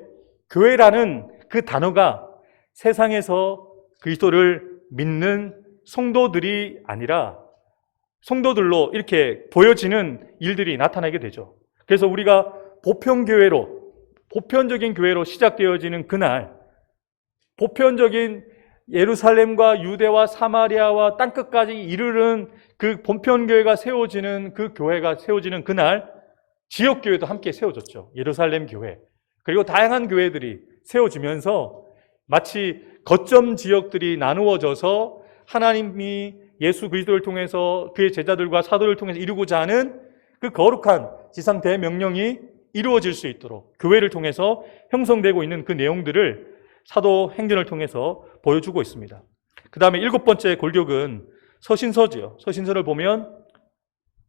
교회라는 그 단어가 세상에서 그리스도를 믿는 성도들이 아니라 성도들로 이렇게 보여지는 일들이 나타나게 되죠. 그래서 우리가 보편적인 교회로 시작되어지는 그날, 보편적인 예루살렘과 유대와 사마리아와 땅끝까지 이르는 그 본편교회가 세워지는 그 교회가 세워지는 그날, 지역교회도 함께 세워졌죠. 예루살렘 교회. 그리고 다양한 교회들이 세워지면서 마치 거점 지역들이 나누어져서 하나님이 예수 그리스도를 통해서 그의 제자들과 사도를 통해서 이루고자 하는 그 거룩한 지상 대명령이 이루어질 수 있도록 교회를 통해서 형성되고 있는 그 내용들을 사도행전을 통해서 보여주고 있습니다. 그 다음에 7번째 골격은 서신서지요. 서신서를 보면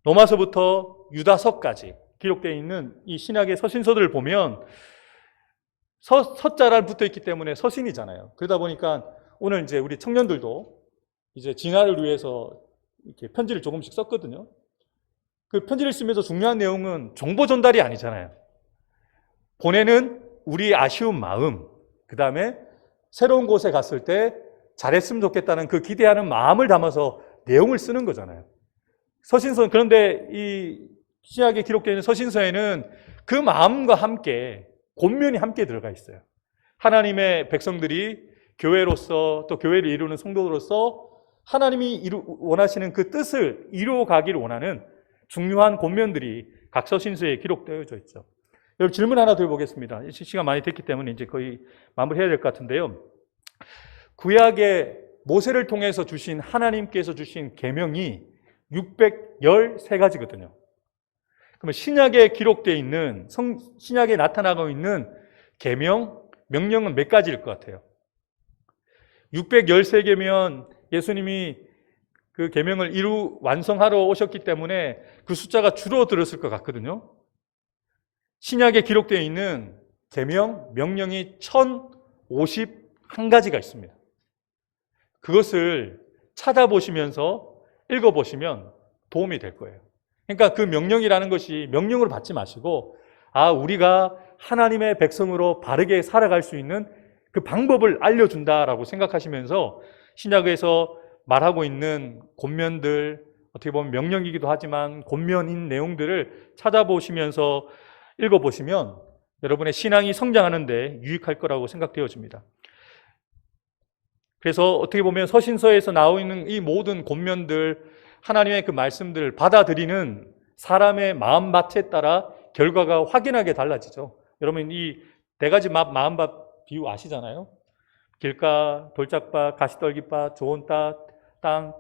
로마서부터 유다서까지 기록되어 있는 이 신약의 서신서들을 보면 서자랄 붙어 있기 때문에 서신이잖아요. 그러다 보니까 오늘 이제 우리 청년들도 이제 진화를 위해서 이렇게 편지를 조금씩 썼거든요. 그 편지를 쓰면서 중요한 내용은 정보 전달이 아니잖아요. 보내는 우리 아쉬운 마음, 그 다음에 새로운 곳에 갔을 때 잘했으면 좋겠다는 그 기대하는 마음을 담아서 내용을 쓰는 거잖아요. 서신서, 그런데 이 신약에 기록되어 있는 서신서에는 그 마음과 함께 권면이 함께 들어가 있어요. 하나님의 백성들이 교회로서 또 교회를 이루는 성도로서 하나님이 원하시는 그 뜻을 이루어가기를 원하는 중요한 권면들이 각 서신서에 기록되어져 있죠. 여러분 질문 하나 드려보겠습니다. 시간 많이 됐기 때문에 이제 거의 마무리해야 될 것 같은데요. 구약의 모세를 통해서 주신 하나님께서 주신 계명이 613가지거든요. 그러면 신약에 기록되어 있는 신약에 나타나고 있는 계명, 명령은 몇 가지일 것 같아요? 613개면 예수님이 그 계명을 완성하러 오셨기 때문에 그 숫자가 줄어들었을 것 같거든요. 신약에 기록되어 있는 계명, 명령이 1051가지가 있습니다. 그것을 찾아보시면서 읽어보시면 도움이 될 거예요. 그러니까 그 명령이라는 것이 명령으로 받지 마시고 우리가 하나님의 백성으로 바르게 살아갈 수 있는 그 방법을 알려준다라고 생각하시면서 신약에서 말하고 있는 권면들, 어떻게 보면 명령이기도 하지만 권면인 내용들을 찾아보시면서 읽어보시면 여러분의 신앙이 성장하는 데 유익할 거라고 생각되어집니다. 그래서 어떻게 보면 서신서에서 나오고 있는 이 모든 권면들, 하나님의 그 말씀들을 받아들이는 사람의 마음밭에 따라 결과가 확연하게 달라지죠. 여러분 이 네 가지 마음밭 비유 아시잖아요. 길가, 돌짝밭, 가시떨기밭, 좋은 땅.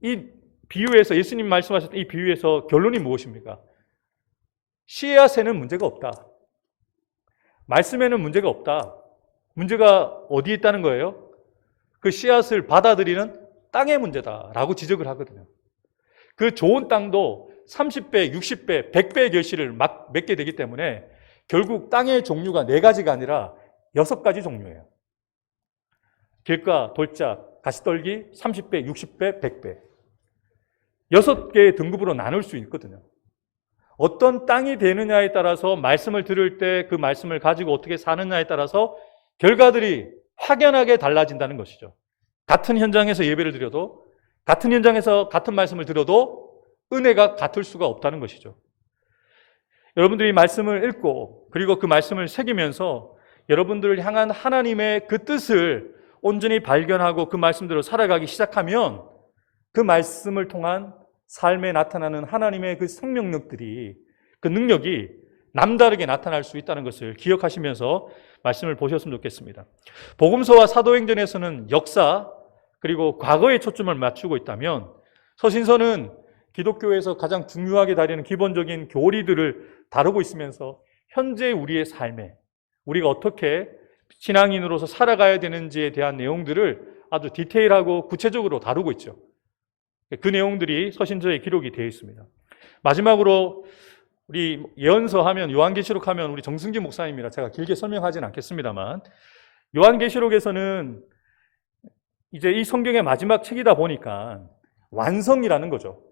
이 비유에서 예수님 말씀하셨던 이 비유에서 결론이 무엇입니까? 씨앗에는 문제가 없다. 말씀에는 문제가 없다. 문제가 어디에 있다는 거예요? 그 씨앗을 받아들이는 땅의 문제다라고 지적을 하거든요. 그 좋은 땅도 30배, 60배, 100배의 결실을 맺게 되기 때문에 결국 땅의 종류가 4가지가 아니라 6가지 종류예요. 길가, 돌짝, 가시떨기, 30배, 60배, 100배. 6개의 등급으로 나눌 수 있거든요. 어떤 땅이 되느냐에 따라서 말씀을 들을 때 그 말씀을 가지고 어떻게 사느냐에 따라서 결과들이 확연하게 달라진다는 것이죠. 같은 현장에서 예배를 드려도, 같은 현장에서 같은 말씀을 들어도 은혜가 같을 수가 없다는 것이죠. 여러분들이 말씀을 읽고 그리고 그 말씀을 새기면서 여러분들을 향한 하나님의 그 뜻을 온전히 발견하고 그 말씀대로 살아가기 시작하면 그 말씀을 통한 삶에 나타나는 하나님의 그 생명력들이, 그 능력이 남다르게 나타날 수 있다는 것을 기억하시면서 말씀을 보셨으면 좋겠습니다. 복음서와 사도행전에서는 역사 그리고 과거에 초점을 맞추고 있다면 서신서는 기독교에서 가장 중요하게 다루는 기본적인 교리들을 다루고 있으면서 현재 우리의 삶에 우리가 어떻게 신앙인으로서 살아가야 되는지에 대한 내용들을 아주 디테일하고 구체적으로 다루고 있죠. 그 내용들이 서신서에 기록이 되어 있습니다. 마지막으로 우리 예언서 하면, 요한계시록 하면 우리 정승기 목사님이라 제가 길게 설명하지는 않겠습니다만, 요한계시록에서는 이제 이 성경의 마지막 책이다 보니까 완성이라는 거죠.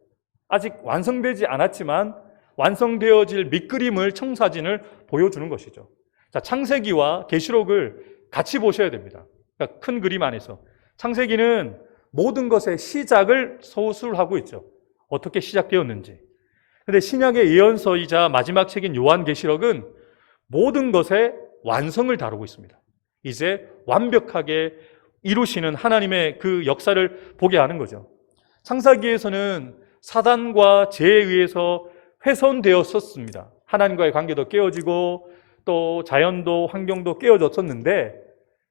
아직 완성되지 않았지만 완성되어질 밑그림을, 청사진을 보여주는 것이죠. 자, 창세기와 계시록을 같이 보셔야 됩니다. 그러니까 큰 그림 안에서 창세기는 모든 것의 시작을 서술하고 있죠. 어떻게 시작되었는지. 근데 신약의 예언서이자 마지막 책인 요한계시록은 모든 것의 완성을 다루고 있습니다. 이제 완벽하게 이루시는 하나님의 그 역사를 보게 하는 거죠. 창세기에서는 사단과 죄에 의해서 훼손되었었습니다. 하나님과의 관계도 깨어지고 또 자연도 환경도 깨어졌었는데,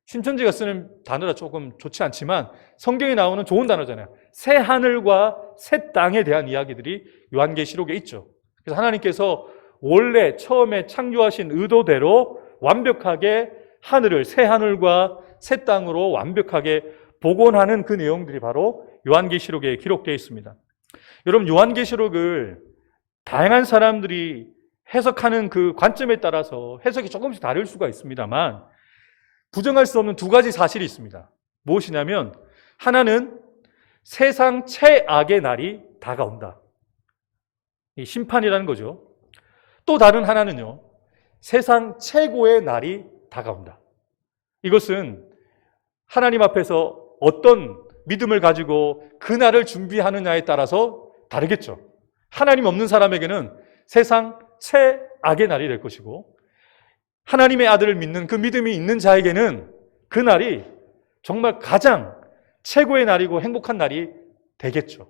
신천지가 쓰는 단어가 조금 좋지 않지만 성경에 나오는 좋은 단어잖아요. 새 하늘과 새 땅에 대한 이야기들이 요한계시록에 있죠. 그래서 하나님께서 원래 처음에 창조하신 의도대로 완벽하게 하늘을 새 하늘과 새 땅으로 완벽하게 복원하는 그 내용들이 바로 요한계시록에 기록되어 있습니다. 여러분, 요한계시록을 다양한 사람들이 해석하는 그 관점에 따라서 해석이 조금씩 다를 수가 있습니다만 부정할 수 없는 두 가지 사실이 있습니다. 무엇이냐면, 하나는 세상 최악의 날이 다가온다. 이 심판이라는 거죠. 또 다른 하나는요, 세상 최고의 날이 다가온다. 이것은 하나님 앞에서 어떤 믿음을 가지고 그 날을 준비하느냐에 따라서 다르겠죠. 하나님 없는 사람에게는 세상 최악의 날이 될 것이고, 하나님의 아들을 믿는 그 믿음이 있는 자에게는 그 날이 정말 가장 최고의 날이고 행복한 날이 되겠죠.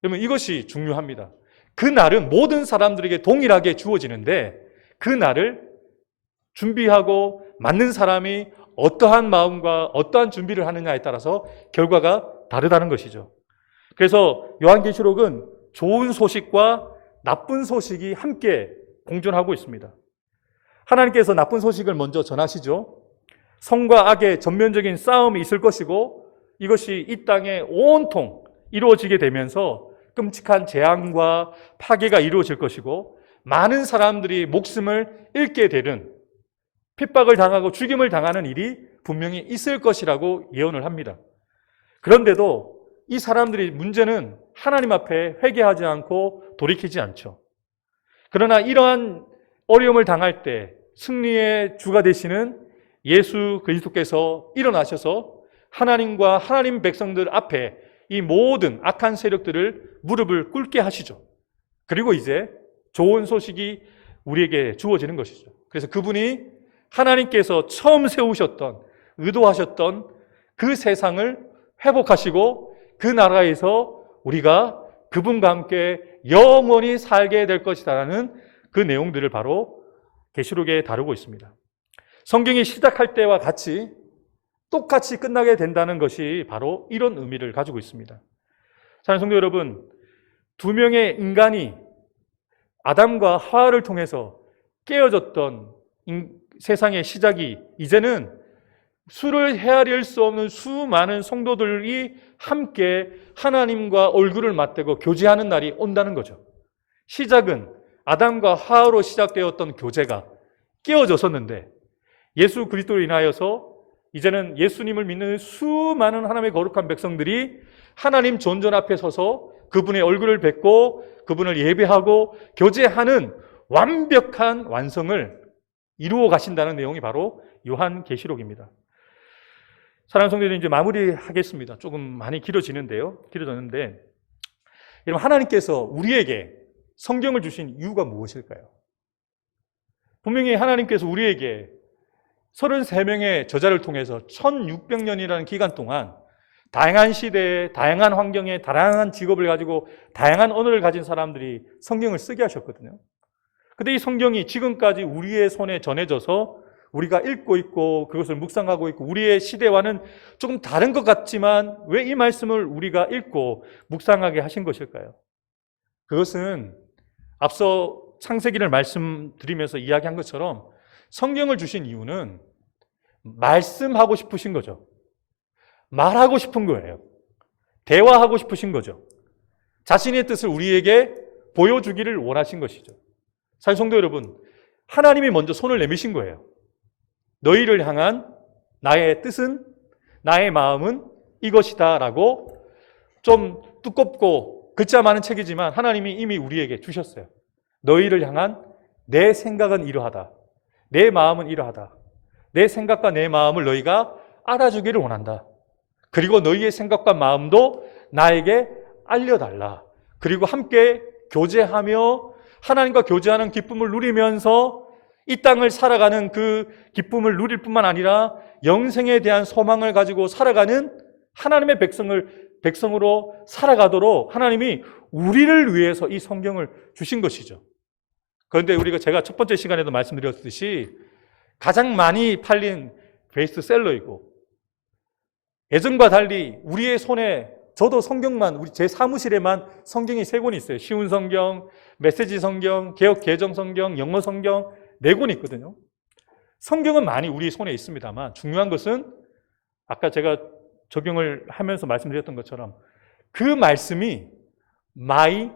그러면 이것이 중요합니다. 그 날은 모든 사람들에게 동일하게 주어지는데 그 날을 준비하고 맞는 사람이 어떠한 마음과 어떠한 준비를 하느냐에 따라서 결과가 다르다는 것이죠. 그래서 요한계시록은 좋은 소식과 나쁜 소식이 함께 공존하고 있습니다. 하나님께서 나쁜 소식을 먼저 전하시죠. 성과 악의 전면적인 싸움이 있을 것이고 이것이 이 땅에 온통 이루어지게 되면서 끔찍한 재앙과 파괴가 이루어질 것이고 많은 사람들이 목숨을 잃게 되는, 핍박을 당하고 죽임을 당하는 일이 분명히 있을 것이라고 예언을 합니다. 그런데도 이 사람들이 문제는 하나님 앞에 회개하지 않고 돌이키지 않죠. 그러나 이러한 어려움을 당할 때 승리의 주가 되시는 예수 그리스도께서 일어나셔서 하나님과 하나님 백성들 앞에 이 모든 악한 세력들을 무릎을 꿇게 하시죠. 그리고 이제 좋은 소식이 우리에게 주어지는 것이죠. 그래서 그분이 하나님께서 처음 세우셨던, 의도하셨던 그 세상을 회복하시고 그 나라에서 우리가 그분과 함께 영원히 살게 될 것이다라는 그 내용들을 바로 계시록에 다루고 있습니다. 성경이 시작할 때와 같이 똑같이 끝나게 된다는 것이 바로 이런 의미를 가지고 있습니다. 사랑하는 성도 여러분, 두 명의 인간이 아담과 하와를 통해서 깨어졌던 세상의 시작이 이제는 수를 헤아릴 수 없는 수많은 성도들이 함께 하나님과 얼굴을 맞대고 교제하는 날이 온다는 거죠. 시작은 아담과 하와로 시작되었던 교제가 깨어졌었는데 예수 그리스도로 인하여서 이제는 예수님을 믿는 수많은 하나님의 거룩한 백성들이 하나님 존전 앞에 서서 그분의 얼굴을 뵙고 그분을 예배하고 교제하는 완벽한 완성을 이루어 가신다는 내용이 바로 요한계시록입니다. 사랑하는 성도들, 이제 마무리하겠습니다. 조금 많이 길어졌는데 여러분, 하나님께서 우리에게 성경을 주신 이유가 무엇일까요? 분명히 하나님께서 우리에게 33명의 저자를 통해서 1600년이라는 기간 동안 다양한 시대에, 다양한 환경에, 다양한 직업을 가지고 다양한 언어를 가진 사람들이 성경을 쓰게 하셨거든요. 근데 이 성경이 지금까지 우리의 손에 전해져서 우리가 읽고 있고 그것을 묵상하고 있고 우리의 시대와는 조금 다른 것 같지만 왜 이 말씀을 우리가 읽고 묵상하게 하신 것일까요? 그것은 앞서 창세기를 말씀드리면서 이야기한 것처럼 성경을 주신 이유는 말씀하고 싶으신 거죠. 말하고 싶은 거예요. 대화하고 싶으신 거죠. 자신의 뜻을 우리에게 보여주기를 원하신 것이죠. 사실 성도 여러분, 하나님이 먼저 손을 내미신 거예요. 너희를 향한 나의 뜻은, 나의 마음은 이것이다 라고 좀 두껍고 글자 많은 책이지만 하나님이 이미 우리에게 주셨어요. 너희를 향한 내 생각은 이러하다. 내 마음은 이러하다. 내 생각과 내 마음을 너희가 알아주기를 원한다. 그리고 너희의 생각과 마음도 나에게 알려달라. 그리고 함께 교제하며 하나님과 교제하는 기쁨을 누리면서 이 땅을 살아가는 그 기쁨을 누릴 뿐만 아니라 영생에 대한 소망을 가지고 살아가는 하나님의 백성으로 살아가도록 하나님이 우리를 위해서 이 성경을 주신 것이죠. 그런데 제가 첫 번째 시간에도 말씀드렸듯이 가장 많이 팔린 베스트셀러이고 예전과 달리 우리의 손에 저도 성경만 제 사무실에만 성경이 3권이 있어요. 쉬운 성경, 메시지 성경, 개역 개정 성경, 영어 성경 4권이 있거든요. 성경은 많이 우리 손에 있습니다만 중요한 것은 아까 제가 적용을 하면서 말씀드렸던 것처럼 그 말씀이 마이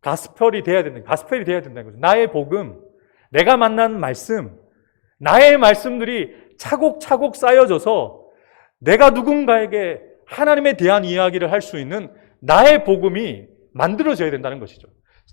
가스펠이 돼야 된다는 거죠. 나의 복음, 내가 만난 말씀, 나의 말씀들이 차곡차곡 쌓여져서 내가 누군가에게 하나님에 대한 이야기를 할 수 있는 나의 복음이 만들어져야 된다는 것이죠.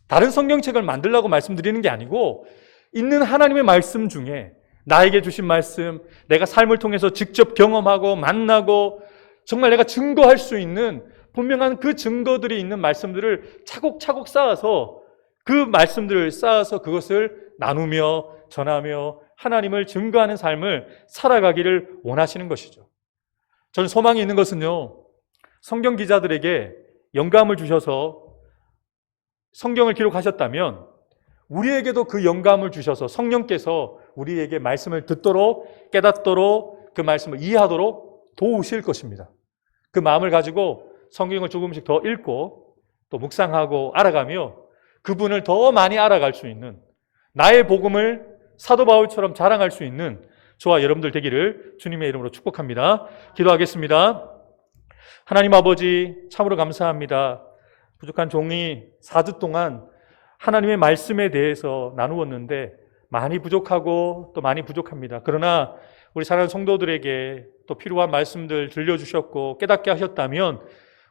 다른 성경책을 만들라고 말씀드리는 게 아니고 있는 하나님의 말씀 중에 나에게 주신 말씀, 내가 삶을 통해서 직접 경험하고 만나고 정말 내가 증거할 수 있는 분명한 그 증거들이 있는 말씀들을 차곡차곡 쌓아서 그 말씀들을 쌓아서 그것을 나누며 전하며 하나님을 증거하는 삶을 살아가기를 원하시는 것이죠. 저는 소망이 있는 것은요, 성경 기자들에게 영감을 주셔서 성경을 기록하셨다면 우리에게도 그 영감을 주셔서 성령께서 우리에게 말씀을 듣도록 깨닫도록 그 말씀을 이해하도록 도우실 것입니다. 그 마음을 가지고 성경을 조금씩 더 읽고 또 묵상하고 알아가며 그분을 더 많이 알아갈 수 있는 나의 복음을 사도 바울처럼 자랑할 수 있는 저와 여러분들 되기를 주님의 이름으로 축복합니다. 기도하겠습니다. 하나님 아버지, 참으로 감사합니다. 부족한 종이 4주 동안 하나님의 말씀에 대해서 나누었는데 많이 부족하고 또 많이 부족합니다. 그러나 우리 사랑하는 성도들에게 또 필요한 말씀들 들려주셨고 깨닫게 하셨다면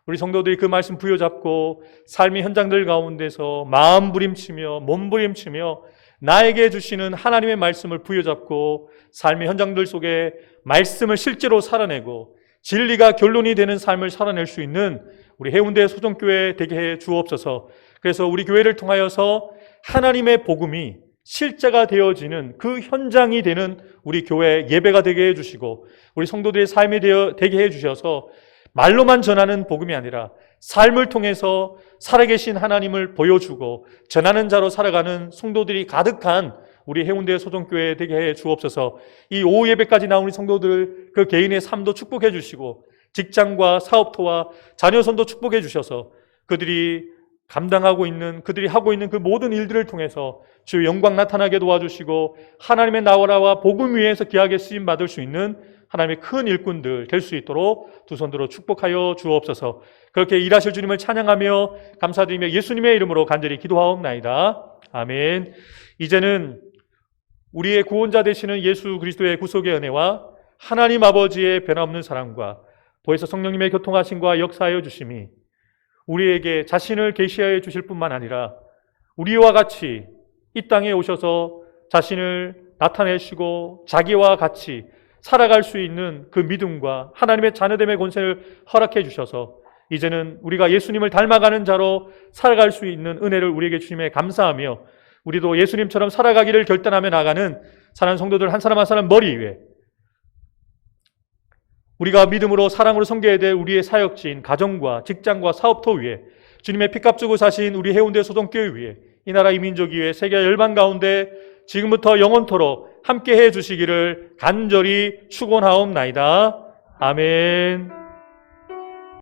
우리 성도들이 그 말씀 부여잡고 삶의 현장들 가운데서 마음 부림치며 몸 부림치며 나에게 주시는 하나님의 말씀을 부여잡고 삶의 현장들 속에 말씀을 실제로 살아내고 진리가 결론이 되는 삶을 살아낼 수 있는 우리 해운대 소정교회 되게 해 주옵소서. 그래서 우리 교회를 통하여서 하나님의 복음이 실제가 되어지는 그 현장이 되는 우리 교회 예배가 되게 해주시고 우리 성도들의 삶이 되게 해주셔서 말로만 전하는 복음이 아니라 삶을 통해서 살아계신 하나님을 보여주고 전하는 자로 살아가는 성도들이 가득한 우리 해운대 소정교회 되게 해 주옵소서. 이 오후 예배까지 나온 우리 성도들 그 개인의 삶도 축복해 주시고 직장과 사업토와 자녀선도 축복해 주셔서 그들이 감당하고 있는 그들이 하고 있는 그 모든 일들을 통해서 주의 영광 나타나게 도와주시고 하나님의 나라와 복음 위에서 귀하게 쓰임 받을 수 있는 하나님의 큰 일꾼들 될 수 있도록 두 손 들어 축복하여 주옵소서. 그렇게 일하실 주님을 찬양하며 감사드리며 예수님의 이름으로 간절히 기도하옵나이다. 아멘. 이제는 우리의 구원자 되시는 예수 그리스도의 구속의 은혜와 하나님 아버지의 변함없는 사랑과 보혜사 성령님의 교통하심과 역사하여 주심이 우리에게 자신을 계시하여 주실 뿐만 아니라 우리와 같이 이 땅에 오셔서 자신을 나타내시고 자기와 같이 살아갈 수 있는 그 믿음과 하나님의 자녀됨의 권세를 허락해 주셔서 이제는 우리가 예수님을 닮아가는 자로 살아갈 수 있는 은혜를 우리에게 주심에 감사하며 우리도 예수님처럼 살아가기를 결단하며 나가는 사랑하는 성도들 한 사람 한 사람 머리 위에 우리가 믿음으로 사랑으로 섬겨야 될 우리의 사역지인 가정과 직장과 사업터 위에 주님의 피값 주고 사신 우리 해운대 소동교회 위에 이 나라 이 민족 위에 세계 열방 가운데 지금부터 영원토록 함께해 주시기를 간절히 축원하옵나이다. 아멘.